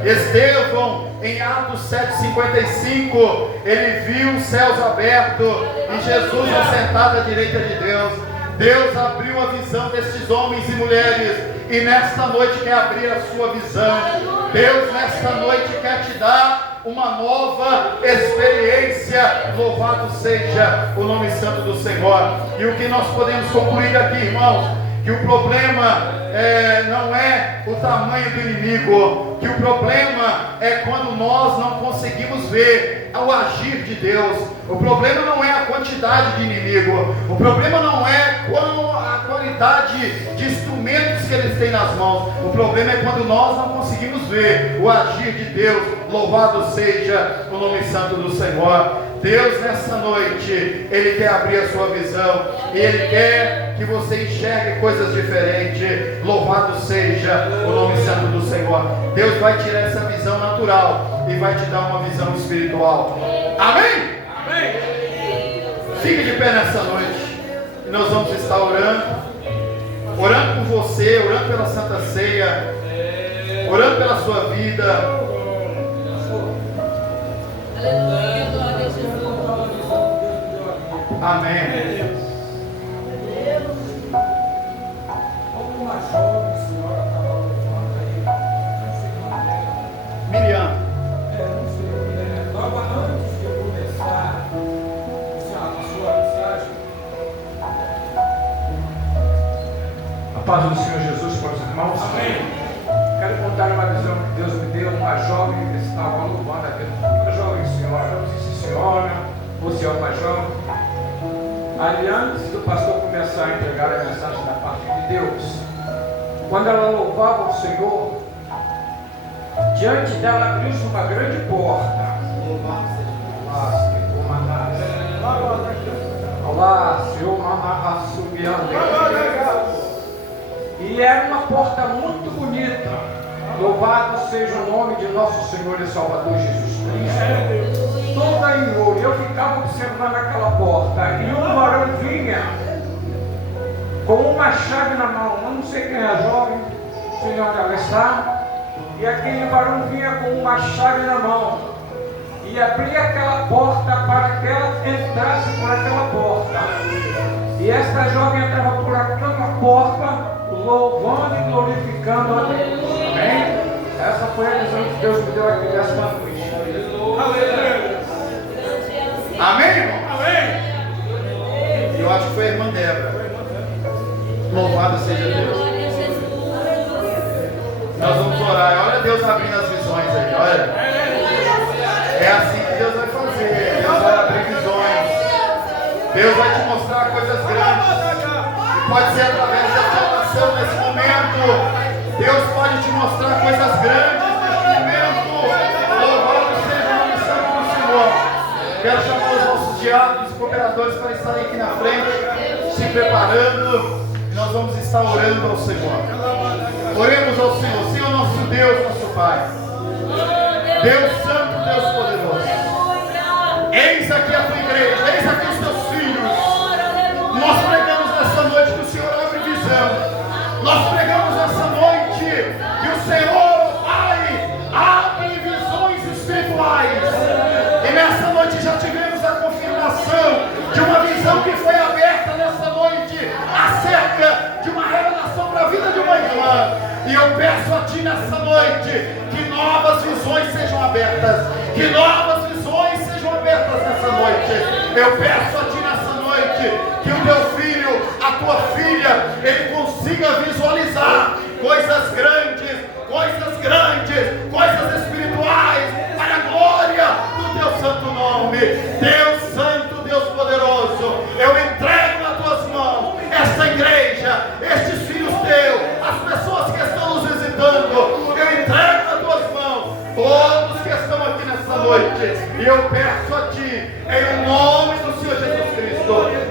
Estevão em Atos 7:55, ele viu os céus abertos e Jesus assentado à direita de Deus. Deus abriu a visão destes homens e mulheres e nesta noite quer abrir a sua visão. Deus nesta noite quer te dar uma nova experiência. Louvado seja o nome santo do Senhor. E o que nós podemos concluir aqui, irmãos, que o problema não é o tamanho do inimigo, que o problema é quando nós não conseguimos ver o agir de Deus. O problema não é a quantidade de inimigo, o problema não é a qualidade de instrumentos que eles têm nas mãos. O problema é quando nós não conseguimos ver o agir de Deus. Louvado seja o nome santo do Senhor. Deus nessa noite, Ele quer abrir a sua visão, Ele quer que você enxergue coisas diferentes. Louvado seja o nome santo do Senhor. Deus vai tirar essa visão natural e vai te dar uma visão espiritual. Amém? Amém. Fique de pé nessa noite e nós vamos estar orando por você, orando pela Santa Ceia, orando pela sua vida. Amém. Alguma jovem senhora estava levando aí, Miriam. não sei, logo antes de eu começar a sua mensagem. A paz do Senhor Jesus para os irmãos. Amém. Quero contar uma visão que Deus me deu. Uma jovem que estava louvando a Deus. Uma jovem senhora, não sei se senhora, você é uma jovem. Ali antes do pastor começar a entregar a mensagem da parte de Deus, quando ela louvava o Senhor, diante dela abriu-se uma grande porta. Olá, Senhor, e era uma porta muito bonita. Louvado seja o nome de nosso Senhor e Salvador Jesus Cristo. Toda em ouro. Eu ficava observando aquela porta e um varão vinha com uma chave na mão. Eu não sei quem é a jovem, o Senhor ela está. E aquele varão vinha com uma chave na mão e abria aquela porta para que ela entrasse por aquela porta. E esta jovem entrava por aquela porta, louvando e glorificando a Deus. Amém? Essa foi a visão que Deus me deu aqui nesta noite. Amém, irmão? Amém. Eu acho que foi a irmã Débora. Louvado seja Deus. Nós vamos orar. Olha Deus abrindo as visões aí. Olha. É assim que Deus vai fazer. Deus vai abrir visões. Deus vai te mostrar coisas grandes. E pode ser através dessa oração nesse momento. Deus pode te mostrar coisas grandes nesse momento. Louvado seja o nome santo do Senhor. Quero chamar os nossos diáconos e cooperadores para estarem aqui na frente, se preparando, e nós vamos estar orando ao Senhor. Oremos ao Senhor. Senhor nosso Deus, nosso Pai, Deus Santo, Deus Poderoso, eis aqui a tua igreja, eis aqui os teus filhos. Nós pregamos nessa noite que o Senhor abre visão. Nós pregamos nessa noite que o Senhor, Pai, abre visões espirituais. E nessa noite já tivemos a confirmação de uma visão que foi aberta nessa noite acerca de uma revelação para a vida de uma irmã. E eu peço a Ti nessa noite que novas visões sejam abertas. Que novas visões sejam abertas nessa noite. Eu peço a Ti nessa noite que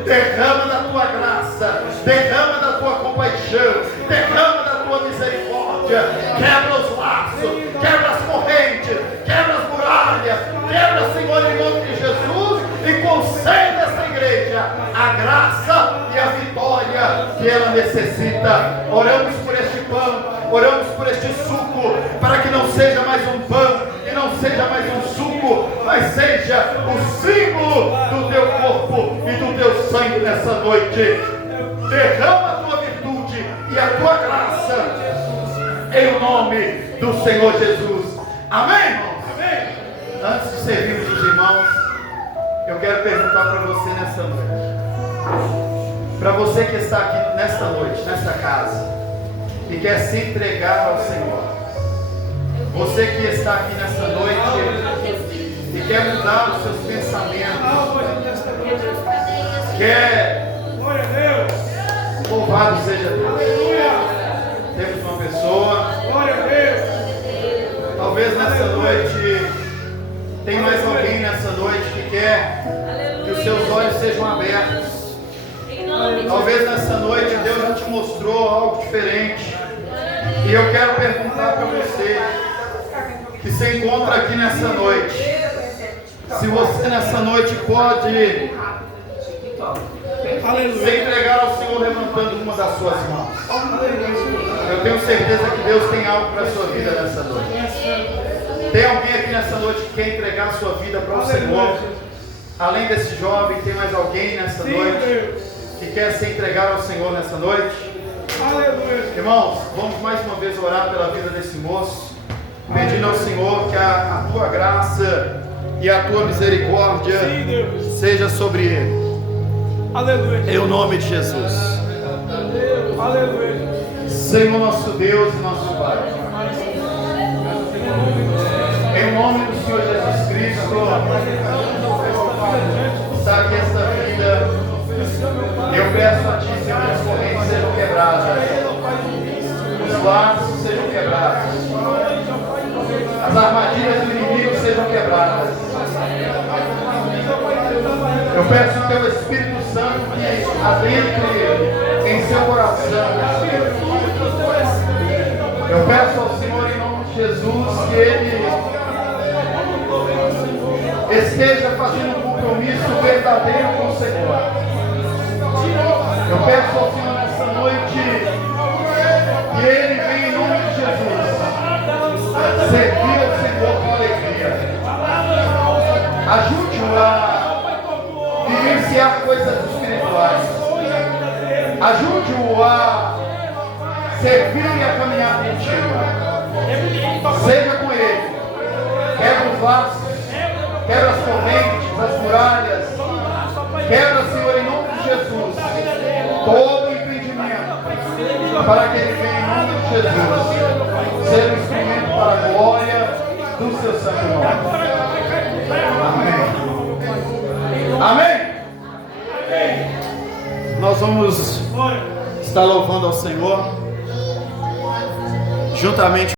derrama da tua graça, derrama da tua compaixão, derrama da tua misericórdia, quebra os laços, quebra as correntes, quebra as muralhas, quebra, Senhor, em nome de Jesus, e concede a essa igreja a graça e a vitória que ela necessita. Oramos por este pão, oramos por este suco, para que não seja mais um pão e não seja mais um suco, mas seja o símbolo do teu corpo e do teu sangue nessa noite. Derrama a tua virtude e a tua graça em nome do Senhor Jesus. Amém, irmãos? Amém. Antes de servirmos os irmãos, eu quero perguntar para você nessa noite, para você que está aqui nesta noite, nesta casa, e quer se entregar ao Senhor, você que está aqui nesta noite e quer mudar os seus pensamentos, quer, louvado seja Deus, temos uma pessoa, talvez nessa noite, tem mais alguém nessa noite que quer que os seus olhos sejam abertos. Talvez nessa noite Deus já te mostrou algo diferente. E eu quero perguntar para você que se encontra aqui nessa noite, se você nessa noite pode se entregar ao Senhor levantando uma das suas mãos. Eu tenho certeza que Deus tem algo para a sua vida nessa noite. Tem alguém aqui nessa noite que quer entregar a sua vida para o Senhor? Além desse jovem, tem mais alguém nessa noite que quer se entregar ao Senhor nessa noite? Irmãos, vamos mais uma vez orar pela vida desse moço, pedindo ao Senhor que a tua graça e a tua misericórdia seja sobre ele. Em o nome de Jesus. Senhor nosso Deus e nosso Pai, em nome do Senhor Jesus Cristo, está aqui esta vida. Eu peço a Ti, Senhor, que as correntes sejam quebradas, os laços sejam quebrados, as armadilhas do inimigo sejam quebradas. Eu peço que o Teu Espírito Santo que adentre em seu coração. Eu peço ao Senhor, em nome de Jesus, que Ele esteja fazendo um compromisso verdadeiro com o Senhor. Eu peço ao Senhor nessa noite que Ele venha em nome de Jesus servir ao Senhor com alegria. Ajude-o a vivenciar coisas espirituais. Ajude-o a servir e a caminhar contigo. Seja com Ele. Quebra os laços, quebra as correntes, as muralhas. Quebra, Senhor, em nome de Jesus, todo impedimento, para que Ele venha em nome de Jesus ser um instrumento para a glória do Seu santo nome. Amém. Amém. Nós vamos estar louvando ao Senhor juntamente